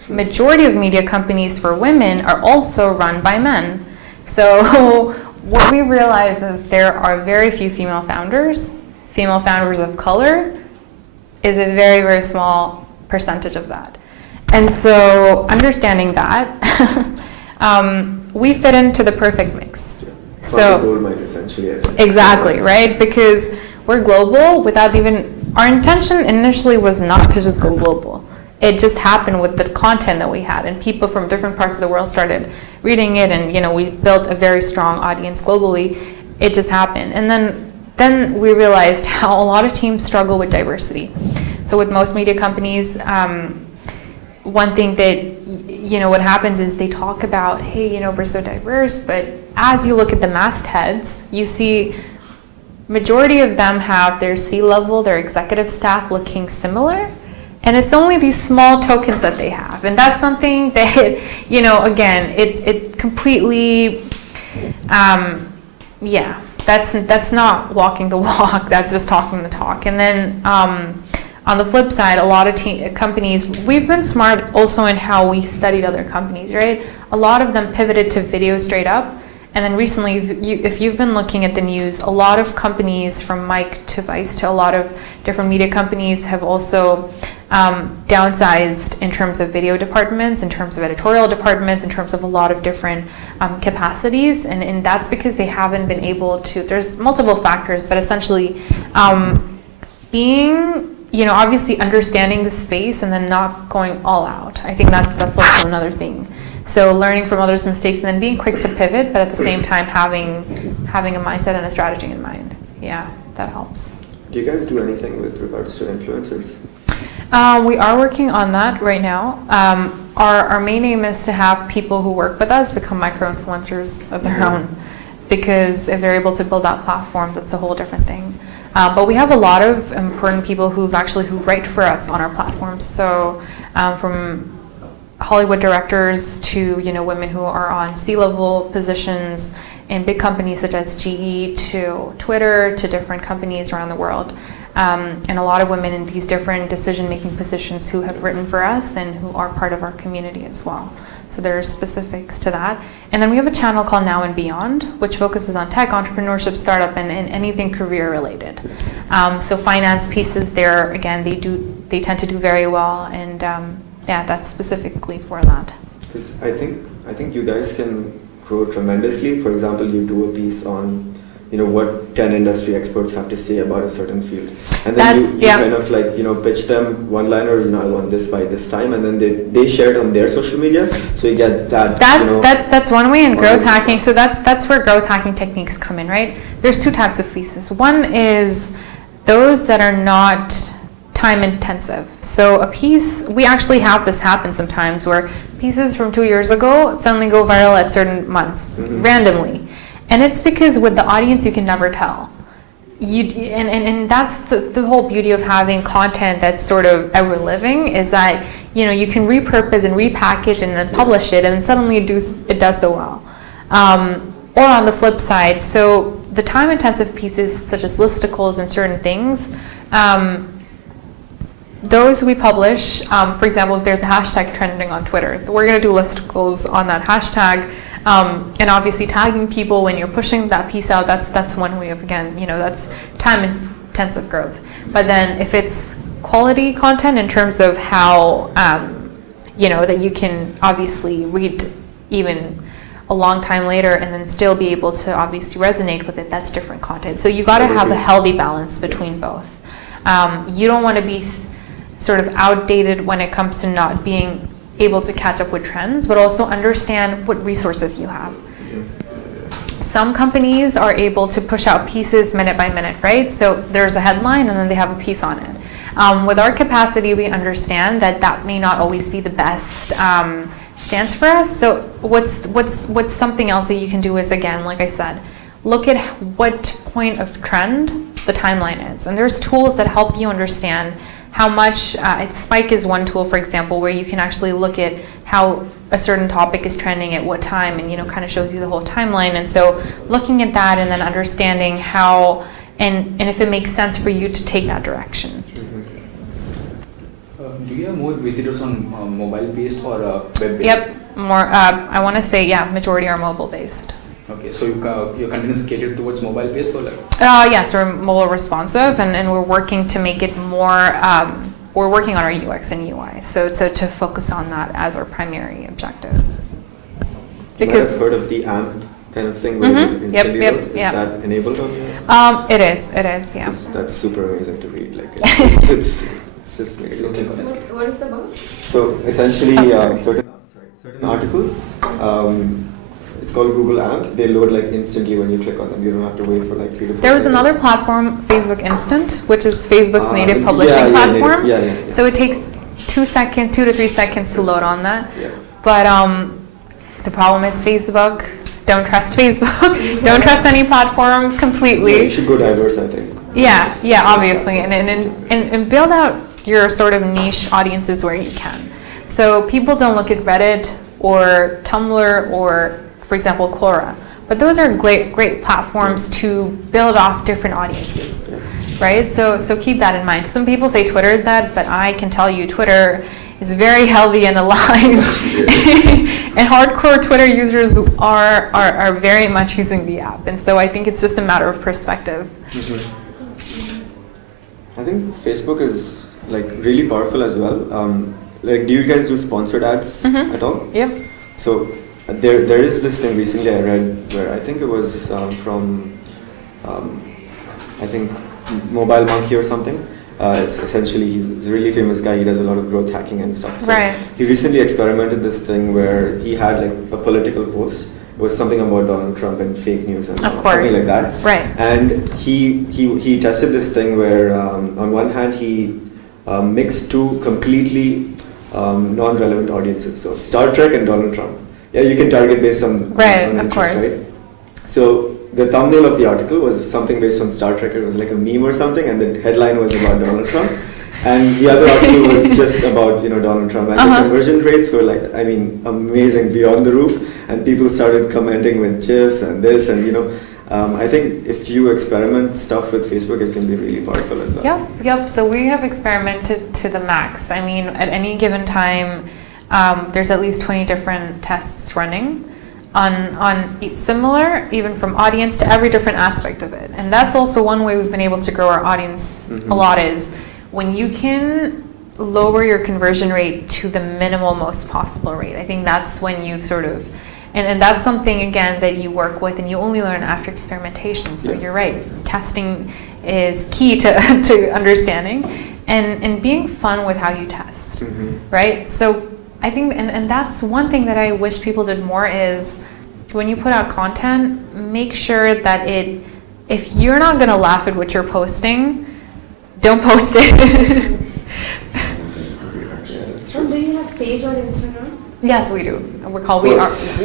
Majority of media companies for women are also run by men. So what we realize is there are very few female founders. Female founders of color is a very, very small percentage of that. And so understanding that, we fit into the perfect mix. So gold mine, essentially, I think. Exactly, right? Because we're global without even, our intention initially was not to just go global. it just happened with the content that we had, and people from different parts of the world started reading it, and we built a very strong audience globally. It just happened. And then we realized how a lot of teams struggle with diversity. So with most media companies, one thing that what happens is they talk about, hey, we're so diverse, but as you look at the mastheads, you see majority of them have their C-level, their executive staff looking similar. And it's only these small tokens that they have. And that's something that, again, it completely, that's not walking the walk, that's just talking the talk. And then on the flip side, a lot of companies, we've been smart also in how we studied other companies, right? A lot of them pivoted to video straight up. And then recently, if you've been looking at the news, a lot of companies from Mike to Vice to a lot of different media companies have also downsized in terms of video departments, in terms of editorial departments, in terms of a lot of different capacities. And that's because they haven't been able to, there's multiple factors, but essentially being, obviously understanding the space and then not going all out. I think that's also another thing. So learning from others' mistakes and then being quick to pivot, but at the same time having a mindset and a strategy in mind. Yeah, that helps. Do you guys do anything with regards to influencers? We are working on that right now. Our main aim is to have people who work with us become micro-influencers of their own, because if they're able to build that platform, that's a whole different thing. But we have a lot of important people who write for us on our platforms. So from Hollywood directors to women who are on C-level positions in big companies such as GE, to Twitter, to different companies around the world, and a lot of women in these different decision-making positions who have written for us and who are part of our community as well. So there's specifics to that. And then we have a channel called Now and Beyond, which focuses on tech, entrepreneurship, startup, and anything career-related. So finance pieces there, again, they tend to do very well, and that's specifically for that. Because I think you guys can grow tremendously. For example, you do a piece on what 10 industry experts have to say about a certain field, and then you kind of pitch them one liner, I want this by this time, and then they share it on their social media, so you get that. That's one way in growth hacking. So that's where growth hacking techniques come in, right? There's two types of pieces. One is those that are not time intensive. So a piece, we actually have this happen sometimes where pieces from 2 years ago suddenly go viral at certain months, randomly. And it's because with the audience, you can never tell. And that's the whole beauty of having content that's sort of ever living, is that you can repurpose and repackage and then publish it, and then suddenly it does so well. Or on the flip side, so the time-intensive pieces such as listicles and certain things, those we publish. For example, if there's a hashtag trending on Twitter, we're going to do listicles on that hashtag. And obviously tagging people when you're pushing that piece out, that's one way of, again, that's time-intensive growth. But then if it's quality content in terms of how, that you can obviously read even a long time later and then still be able to obviously resonate with it, that's different content. So you got to have a healthy balance between both. You don't want to be sort of outdated when it comes to not being able to catch up with trends, but also understand what resources you have. Some companies are able to push out pieces minute by minute, right? So there's a headline and then they have a piece on it. With our capacity, we understand that may not always be the best stance for us. So what's something else that you can do is, again, like I said, look at what point of trend the timeline is. And there's tools that help you understand how much, Spike is one tool, for example, where you can actually look at how a certain topic is trending at what time, and kind of shows you the whole timeline. And so looking at that and then understanding how, and if it makes sense for you to take that direction. Do you have more visitors on mobile-based or web-based? Yep, more, I want to say, majority are mobile-based. Okay, so your content is catered towards mobile-based or like? Yes, we're mobile responsive, and we're working to make it more, we're working on our UX and UI, so to focus on that as our primary objective. Because I've heard of the AMP kind of thing where you instantly Yep. Is that enabled on your? It is, yeah. That's super amazing to read. Like it's It's just made it look interesting. What is it about? So essentially, sorry. certain articles, it's called Google AMP. They load like instantly when you click on them. You don't have to wait for like 3 to 4 There was seconds. another platform, Facebook Instant, which is Facebook's native publishing platform. Yeah. So it takes 2 to 3 seconds to load on that. Yeah. But the problem is Facebook. Don't trust Facebook. Don't trust any platform completely. You should go diverse, I think. Yeah, obviously, and build out your sort of niche audiences where you can. So people don't look at Reddit or Tumblr or, for example, Quora, but those are great platforms to build off different audiences, right? So keep that in mind. Some people say Twitter is that, but I can tell you Twitter is very healthy and alive, and hardcore Twitter users are very much using the app, and so I think it's just a matter of perspective. Mm-hmm. I think Facebook is like really powerful as well. Like, do you guys do sponsored ads at all? Yep. So there is this thing recently I read where I think it was from I think Mobile Monkey or something. It's essentially, he's a really famous guy. He does a lot of growth hacking and stuff. So Right. he recently experimented this thing where he had like a political post. It was something about Donald Trump and fake news and Of course. something like that. Right. And he tested this thing where on one hand he mixed two completely non-relevant audiences. So Star Trek and Donald Trump. Yeah, you can target based on Right, on of interest, course. right? So the thumbnail of the article was something based on Star Trek. It was like a meme or something, and the headline was about Donald Trump. And the other article was just about Donald Trump. And the conversion rates were like, I mean, amazing, beyond the roof. And people started commenting with GIFs and this, and I think if you experiment stuff with Facebook, it can be really powerful as well. Yep. So we have experimented to the max. I mean, at any given time, there's at least 20 different tests running on similar, even from audience to every different aspect of it. And that's also one way we've been able to grow our audience a lot, is when you can lower your conversion rate to the minimal most possible rate. I think that's when you've sort of, and that's something, again, that you work with and you only learn after experimentation. So you're right, testing is key to understanding and being fun with how you test, right? So I think, and that's one thing that I wish people did more, is when you put out content, make sure that if you're not going to laugh at what you're posting, don't post it. So do you have page on Instagram? Yes, we do. We're called We Are the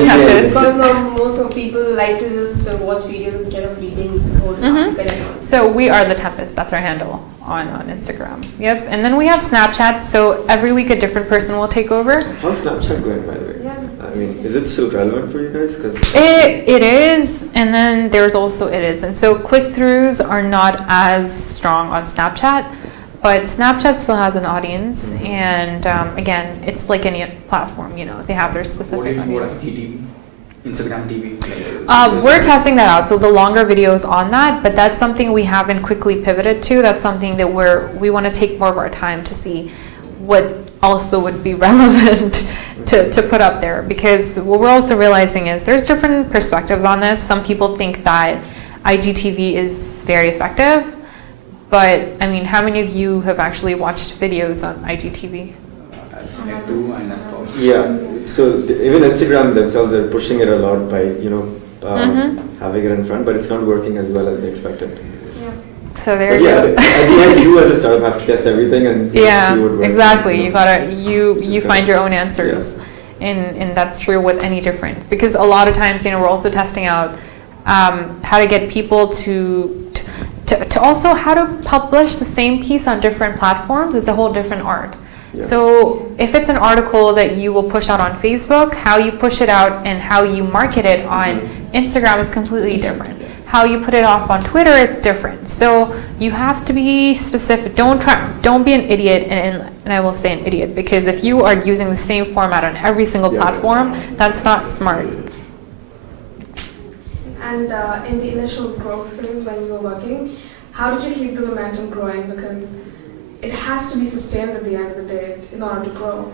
Tempest. Because now most of people like to just watch videos instead of reading before So We Are the Tempest, that's our handle on Instagram. Yep. And then we have Snapchat, so every week a different person will take over. How's Snapchat going, by the way? Yeah. I mean, is it still relevant for you guys? It is, and then there's also it is. And so click-throughs are not as strong on Snapchat, but Snapchat still has an audience, and again, it's like any platform, they have their specific audience. GTV? Instagram TV? We're testing that out, so the longer videos on that, but that's something we haven't quickly pivoted to. That's something that we want to take more of our time to see what also would be relevant to put up there, because what we're also realizing is there's different perspectives on this. Some people think that IGTV is very effective, but I mean, how many of you have actually watched videos on IGTV? Yeah, so even Instagram themselves are pushing it a lot by having it in front, but it's not working as well as they expected. So there you go. go. At the end, you as a startup have to test everything and see what works. Exactly. You find your own answers, and that's true with any difference. Because a lot of times, we're also testing out how to get people to also how to publish the same piece on different platforms is a whole different art. Yeah. So if it's an article that you will push out on Facebook, how you push it out and how you market it on Instagram is completely different. How you put it off on Twitter is different. So you have to be specific. Don't be an idiot, and I will say an idiot, because if you are using the same format on every single platform, that's not smart. And in the initial growth phase when you were working, how did you keep the momentum growing? Because it has to be sustained at the end of the day in order to grow.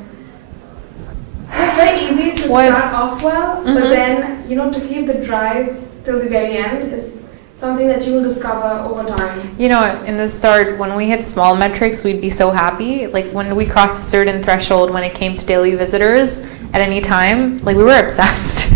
It's very easy to start off well, but then, to keep the drive till the very end is something that you will discover over time? You know, in the start, when we hit small metrics, we'd be so happy. Like when we crossed a certain threshold when it came to daily visitors at any time, like we were obsessed.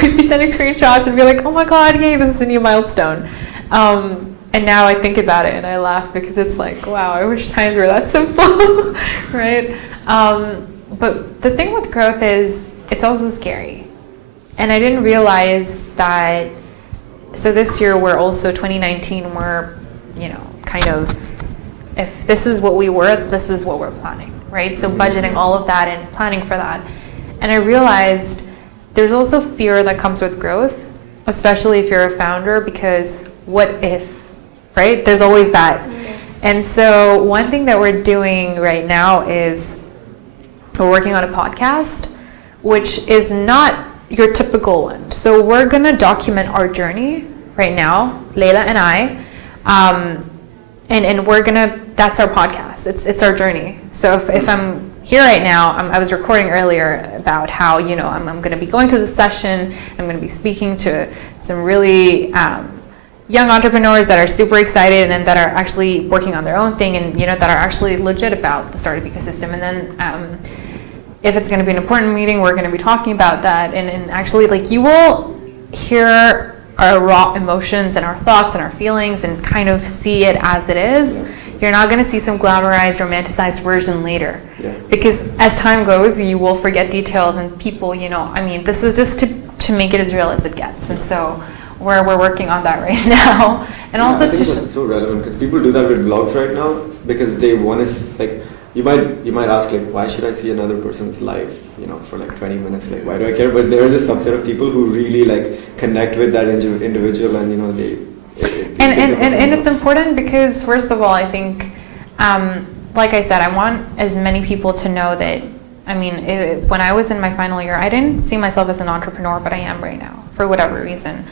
We'd be sending screenshots and be like, oh my God, yay, this is a new milestone. And now I think about it and I laugh because it's like, wow, I wish times were that simple, right? But the thing with growth is it's also scary. And I didn't realize that, so this year we're also 2019, we're, you know, kind of, if this is what we were, this is what we're planning, right? So budgeting all of that and planning for that. And I realized there's also fear that comes with growth, especially if you're a founder, because what if, right? There's always that. And so one thing that we're doing right now is we're working on a podcast, which is not your typical one. So we're gonna document our journey right now, Leila and I, and we're gonna, that's our podcast, it's our journey. So if I'm here right now, I was recording earlier about how, you know, I'm gonna be going to this session, I'm gonna be speaking to some really young entrepreneurs that are super excited and that are actually working on their own thing and, you know, that are actually legit about the startup ecosystem. And then if it's going to be an important meeting, we're going to be talking about that. And actually, like, you will hear our raw emotions and our thoughts and our feelings and kind of see it as it is. You're not going to see some glamorized, romanticized version later. Yeah. Because as time goes, you will forget details and people, you know, I mean, this is just to make it as real as it gets. And so we're working on that right now. And Yeah, also I think to that's so relevant because people do that with blogs right now because they want to, like, you might ask, like, why should I see another person's life, you know, for like 20 minutes? Like, why do I care? But there is a subset of people who really like connect with that individual, and, you know, and it's important because, first of all, I think, like I said, I want as many people to know that, I mean, when I was in my final year, I didn't see myself as an entrepreneur, but I am right now, for whatever reason.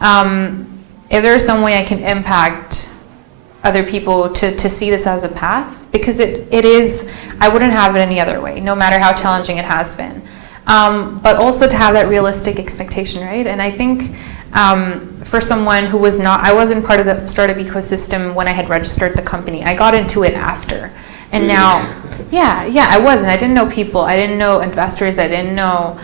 If there's some way I can impact other people to see this as a path, because it is, I wouldn't have it any other way, no matter how challenging it has been. But also to have that realistic expectation, right? And I think for someone who was not, I wasn't part of the startup ecosystem when I had registered the company. I got into it after. And now, yeah, I wasn't. I didn't know people. I didn't know investors. I didn't know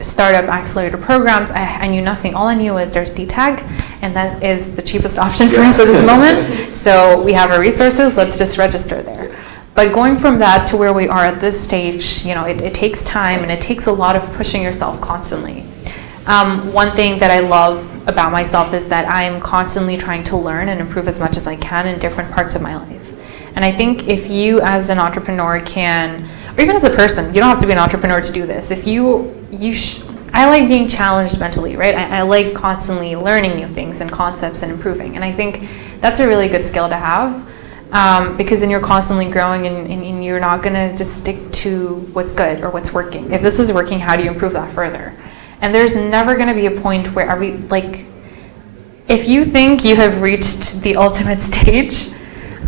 startup accelerator programs. I knew nothing. All I knew is there's DTAG, and that is the cheapest option for us at this moment. So we have our resources. Let's just register there. But going from that to where we are at this stage, you know, it takes time and it takes a lot of pushing yourself constantly. One thing that I love about myself is that I am constantly trying to learn and improve as much as I can in different parts of my life. And I think if you as an entrepreneur can, or even as a person, you don't have to be an entrepreneur to do this. If I like being challenged mentally, right? I like constantly learning new things and concepts and improving. And I think that's a really good skill to have. Because then you're constantly growing and you're not going to just stick to what's good or what's working. If this is working, how do you improve that further? And there's never going to be a point where if you think you have reached the ultimate stage,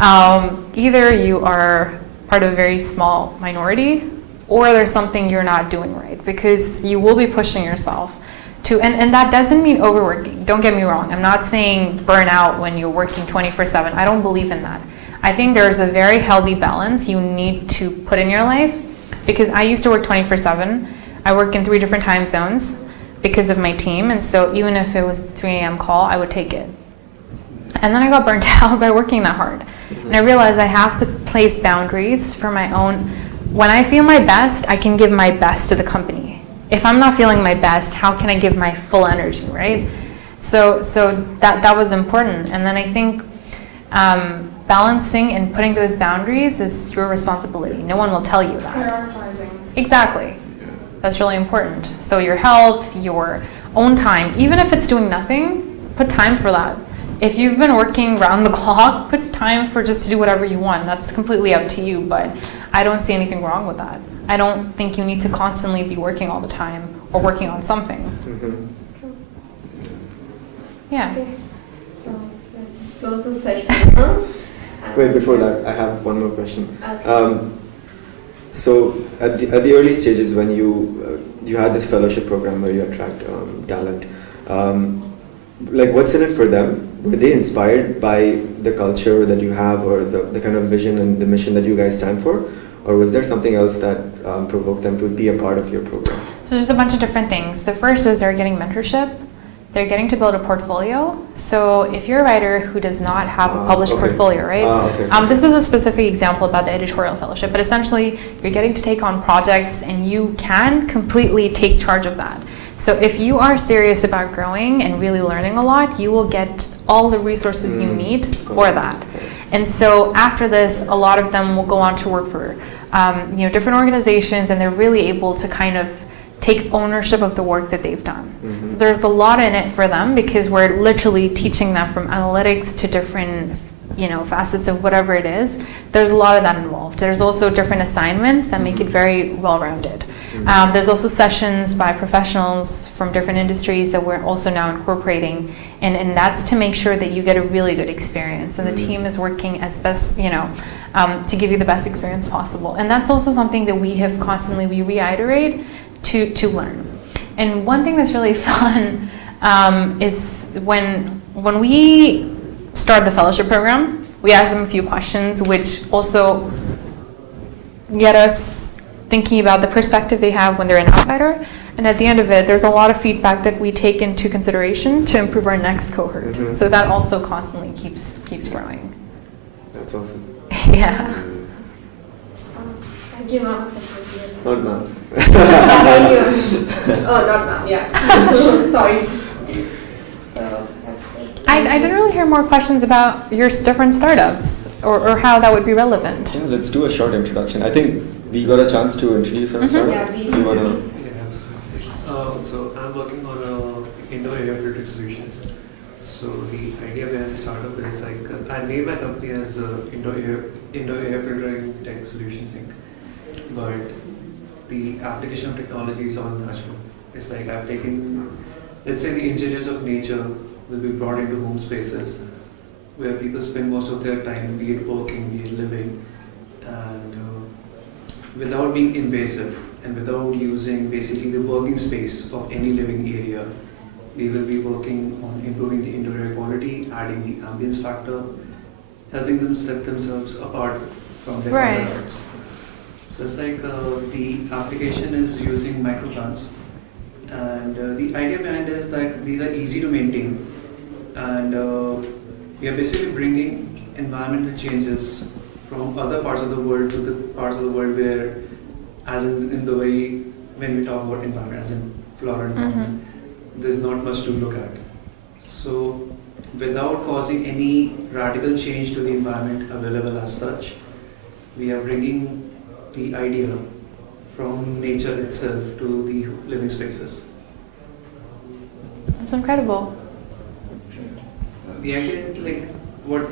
either you are part of a very small minority or there's something you're not doing right, because you will be pushing yourself to, and that doesn't mean overworking. Don't get me wrong. I'm not saying burn out when you're working 24/7. I don't believe in that. I think there's a very healthy balance you need to put in your life, because I used to work 24/7. I work in 3 different time zones because of my team, and so even if it was 3 a.m. call, I would take it. And then I got burnt out by working that hard. And I realized I have to place boundaries for my own. When I feel my best, I can give my best to the company. If I'm not feeling my best, how can I give my full energy, right? So that was important. And then I think balancing and putting those boundaries is your responsibility. No one will tell you that. Prioritizing. Exactly. That's really important. So your health, your own time, even if it's doing nothing, put time for that. If you've been working round the clock, put time for just to do whatever you want. That's completely up to you, but I don't see anything wrong with that. I don't think you need to constantly be working all the time or working on something. Yeah. Okay. So let's just close the session. Wait, before that, I have one more question. Okay. So at the early stages, when you had this fellowship program where you attract talent, like what's in it for them? Were they inspired by the culture that you have, or the kind of vision and the mission that you guys stand for, or was there something else that provoked them to be a part of your program? So there's a bunch of different things. The first is they're getting mentorship. They're getting to build a portfolio. So if you're a writer who does not have a published portfolio, right? Okay. This is a specific example about the editorial fellowship, but essentially you're getting to take on projects and you can completely take charge of that. So if you are serious about growing and really learning a lot, you will get all the resources you need for that. And so after this, a lot of them will go on to work for different organizations, and they're really able to kind of take ownership of the work that they've done. So there's a lot in it for them because we're literally teaching them from analytics to different facets of whatever it is. There's a lot of that involved. There's also different assignments that make it very well-rounded. There's also sessions by professionals from different industries that we're also now incorporating, and that's to make sure that you get a really good experience, and the team is working as best, to give you the best experience possible. And that's also something that we reiterate to learn. And one thing that's really fun is when we start the fellowship program, we ask them a few questions which also get us thinking about the perspective they have when they're an outsider. And at the end of it, there's a lot of feedback that we take into consideration to improve our next cohort. So that also constantly keeps growing. That's awesome. Yeah. Thank you, Mom. Not now. Thank you. Oh, not now, yeah. Sorry. I didn't really hear more questions about your different startups or how that would be relevant. Yeah, let's do a short introduction. I think we got a chance to introduce our startup. Yeah, please. You wanna? So I'm working on indoor air filtering solutions. So the idea behind the startup is like I named my company as indoor air filtering tech solutions Inc. But the application of technology is on much more. It's like I've taken, let's say, the engineers of nature will be brought into home spaces where people spend most of their time, be it working, be it living, and without being invasive and without using basically the working space of any living area, we will be working on improving the indoor air quality, adding the ambience factor, helping them set themselves apart from their counterparts. So it's like the application is using microplants, and the idea behind it is that these are easy to maintain, and we are basically bringing environmental changes from other parts of the world to the parts of the world where, as in the way when we talk about environment, as in flora and fauna, there's not much to look at. So without causing any radical change to the environment available as such, we are bringing the idea from nature itself to the living spaces. That's incredible. The idea, like, what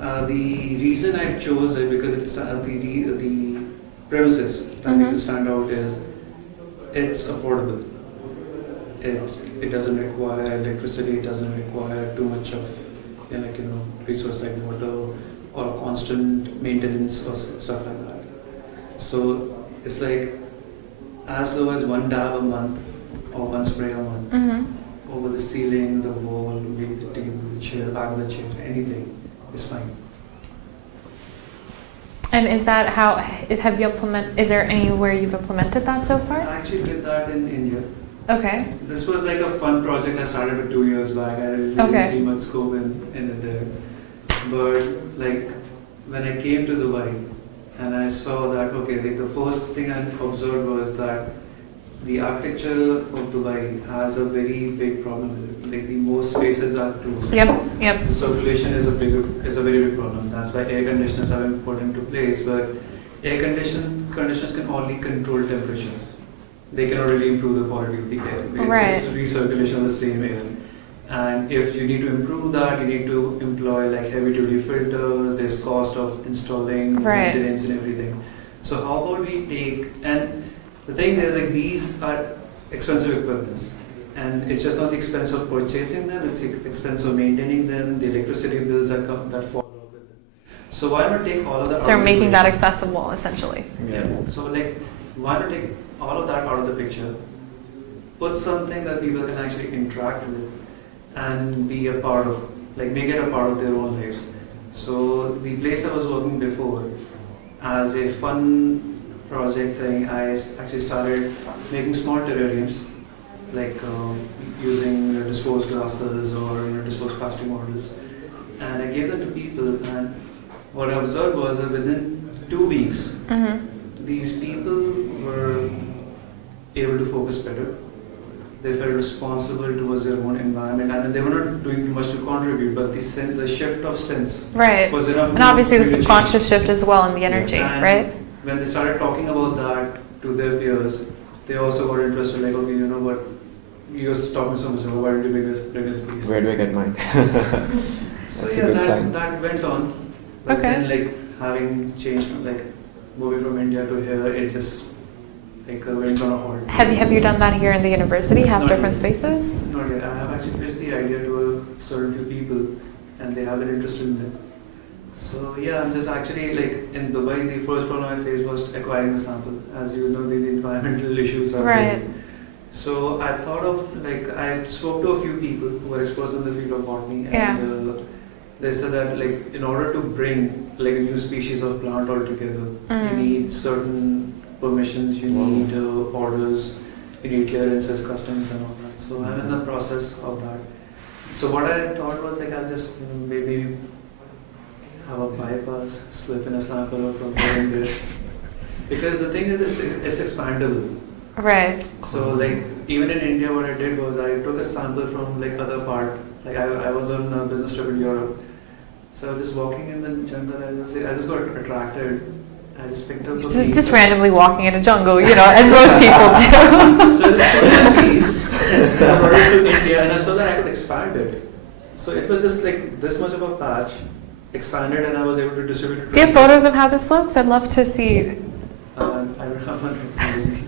the reason I chose it because it's the premises that makes it stand out is it's affordable. It doesn't require electricity. It doesn't require too much of resource like water or constant maintenance or stuff like that. So it's like as low as one dab a month or one spray a month over the ceiling, the wall, maybe the table, the chair, back of the chair, anything is fine. And is that how have you is there anywhere you've implemented that so far? I actually did that in India. Okay. This was like a fun project I started with 2 years back. I really didn't see much scope in it there. But like when I came to Dubai and I saw that, okay, like the first thing I observed was that the architecture of Dubai has a very big problem with it. Like the most spaces are closed. Yep. The circulation is a very big problem. That's why air conditioners have been put into place. But air conditioners can only control temperatures. They cannot really improve the quality of the air. It's just recirculation of the same air. And if you need to improve that, you need to employ like heavy-duty filters. There's cost of installing maintenance and everything. So how about we take, and the thing is like these are expensive equipments, and it's just not the expense of purchasing them; it's the expense of maintaining them, the electricity bills that follow up with them. So why not take all of that? Start making that accessible, essentially. Yeah. So like, why not take all of that out of the picture? Put something that people can actually interact with, and be a part of, like make it a part of their own lives. So the place I was working before, as a fun project thing, actually started making small terrariums, like using disposed glasses or disposed plastic bottles, and I gave them to people. And what I observed was that within 2 weeks, these people were able to focus better. They felt responsible towards their own environment, and they were not doing much to contribute, but the shift of sense was enough. And obviously the to subconscious shift as well in the energy, and right? when they started talking about that to their peers, they also got interested, like, okay, you know what, you're talking so much about, why don't you bring us peace? Where do I get mine? So That's a yeah, good sign. that went on. But Okay. then, like, having changed, like, moving from India to here, it just, like, went on a hold. Have you done that here in the university? Have Not different yet. spaces? Not yet. I have actually pitched the idea to a certain few people, and they have been interested in it. So yeah, I'm just actually, like, in Dubai, the first problem I faced was acquiring the sample. As you know, the environmental issues are Right. there. So I thought of, like, I spoke to a few people who were experts in the field of botany, and Yeah. they said that, like, in order to bring, like, a new species of plant altogether, you need certain permissions, you need orders, you need clearances, customs, and all that. So I'm in the process of that. So what I thought was, like, I'll just maybe have a bypass, slip in a sample from here and there. Because the thing is, it's expandable. Right. So, like, even in India, what I did was I took a sample from, like, other part. Like, I was on a business trip in Europe. So I was just walking in the jungle, and I just got attracted. I just picked up a piece. Just randomly walking in a jungle, as most people do. So I just picked up a piece, and I brought it to India, and I saw that I could expand it. So it was just like this much of a patch, expanded, and I was able to distribute it. Do you have photos of how this looks? I'd love to see. I don't have one right now,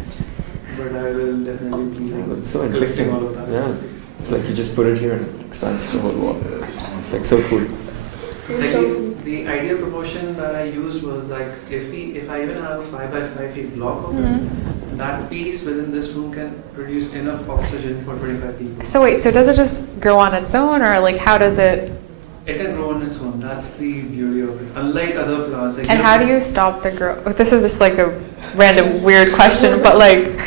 but I will definitely be, like, It's so collecting interesting. all of that. Yeah, it's like you just put it here and it expands the whole wall. It's like so cool. Like the idea proportion that I used was, like, if I even have a 5 by 5 feet block of it, that piece within this room can produce enough oxygen for 25 people. So wait, so does it just grow on its own, or like how does it? It can grow on its own. That's the beauty of it. Unlike other plants. Like, And how do you stop the growth? This is just like a random weird question, but like,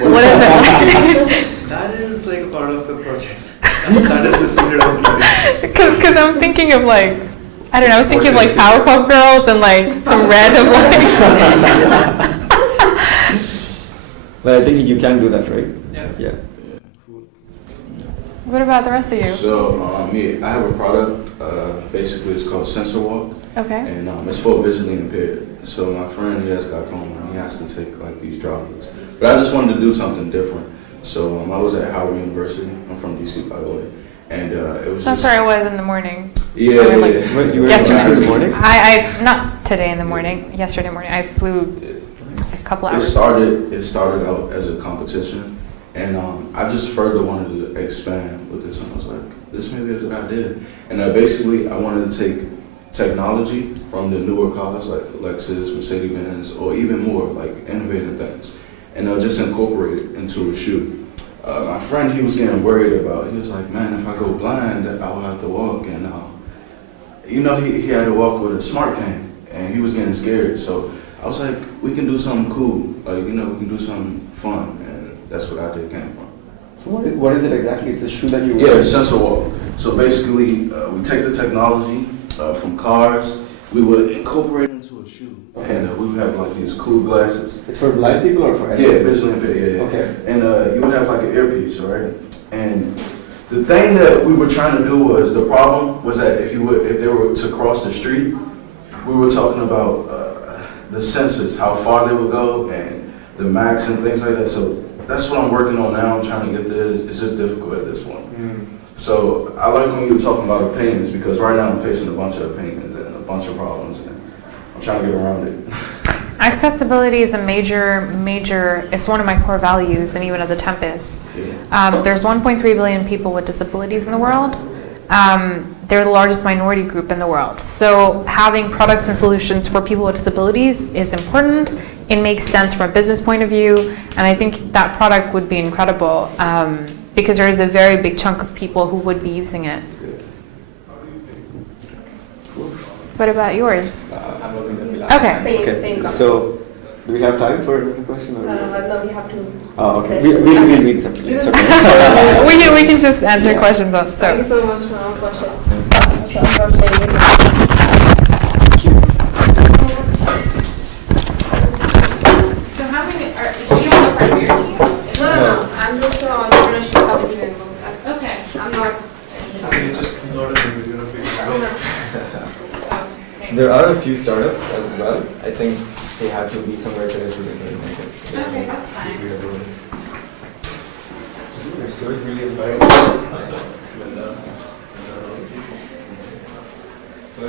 what is it like? That is, like, a part of the project. That is the secret of it. Because I'm thinking of like, I don't know, I was thinking of like Powerpuff Girls and like some random like. But I think you can do that, right? Yeah. Yeah. What about the rest of you? So, I have a product, basically it's called Sensor Walk, Okay. and it's for visually impaired. So my friend, he has glaucoma, and he has to take, like, these droplets. But I just wanted to do something different. So I was at Howard University. I'm from DC, by the way. And it was That's just... where I was in the morning. Yeah, I mean, like, yeah. Wait, you were Yesterday. in the morning? I not today in the morning, yesterday morning. I flew a couple It hours. started out as a competition, and I just further wanted to expand with this, and I was like, this may be a good idea. And basically, I wanted to take technology from the newer cars like Lexus, Mercedes-Benz, or even more, like, innovative things, and just incorporate it into a shoe. My friend, he was getting worried about, he was like, man, if I go blind, I will have to walk, and he had to walk with a smart cane, and he was getting scared, so I was like, we can do something cool, like, we can do something fun, and that's what I did came from. So what is it exactly? It's a shoe that you Yeah, wear? Sensor Walk. So basically, we take the technology from cars, we would incorporate it into a shoe, Okay. and we would have, like, these cool glasses. It's for blind people or for Yeah, everyone? visually impaired, yeah. Okay. And you would have, like, an earpiece, right? And the thing that we were trying to do was, the problem was that if they were to cross the street, we were talking about the sensors, how far they would go, and the max and things like that. So that's what I'm working on now. I'm trying to get there. It's just difficult at this point. So I like when you were talking about opinions, because right now I'm facing a bunch of opinions and a bunch of problems, and I'm trying to get around it. Accessibility is a major, it's one of my core values, and even at The Tempest. There's 1.3 billion people with disabilities in the world. They're the largest minority group in the world. So having products and solutions for people with disabilities is important. It makes sense from a business point of view, and I think that product would be incredible. because there is a very big chunk of people who would be using it. What about yours? I'm looking at Bilal. Okay. Same company. So, do we have time for another question? Or? No, we have to. Oh, okay. session. We'll meet separately. It's okay. we can just answer Yeah. questions on. Thank you So so much for our question. Mashal for sharing it. So how many is she also part of your team? No. I'm just an entrepreneurship committee member. Okay. I'm not. You're just not a individual. There are a few startups as well. I think they have to be somewhere connected to the internet. Okay, that's fine. Their story is really inspiring.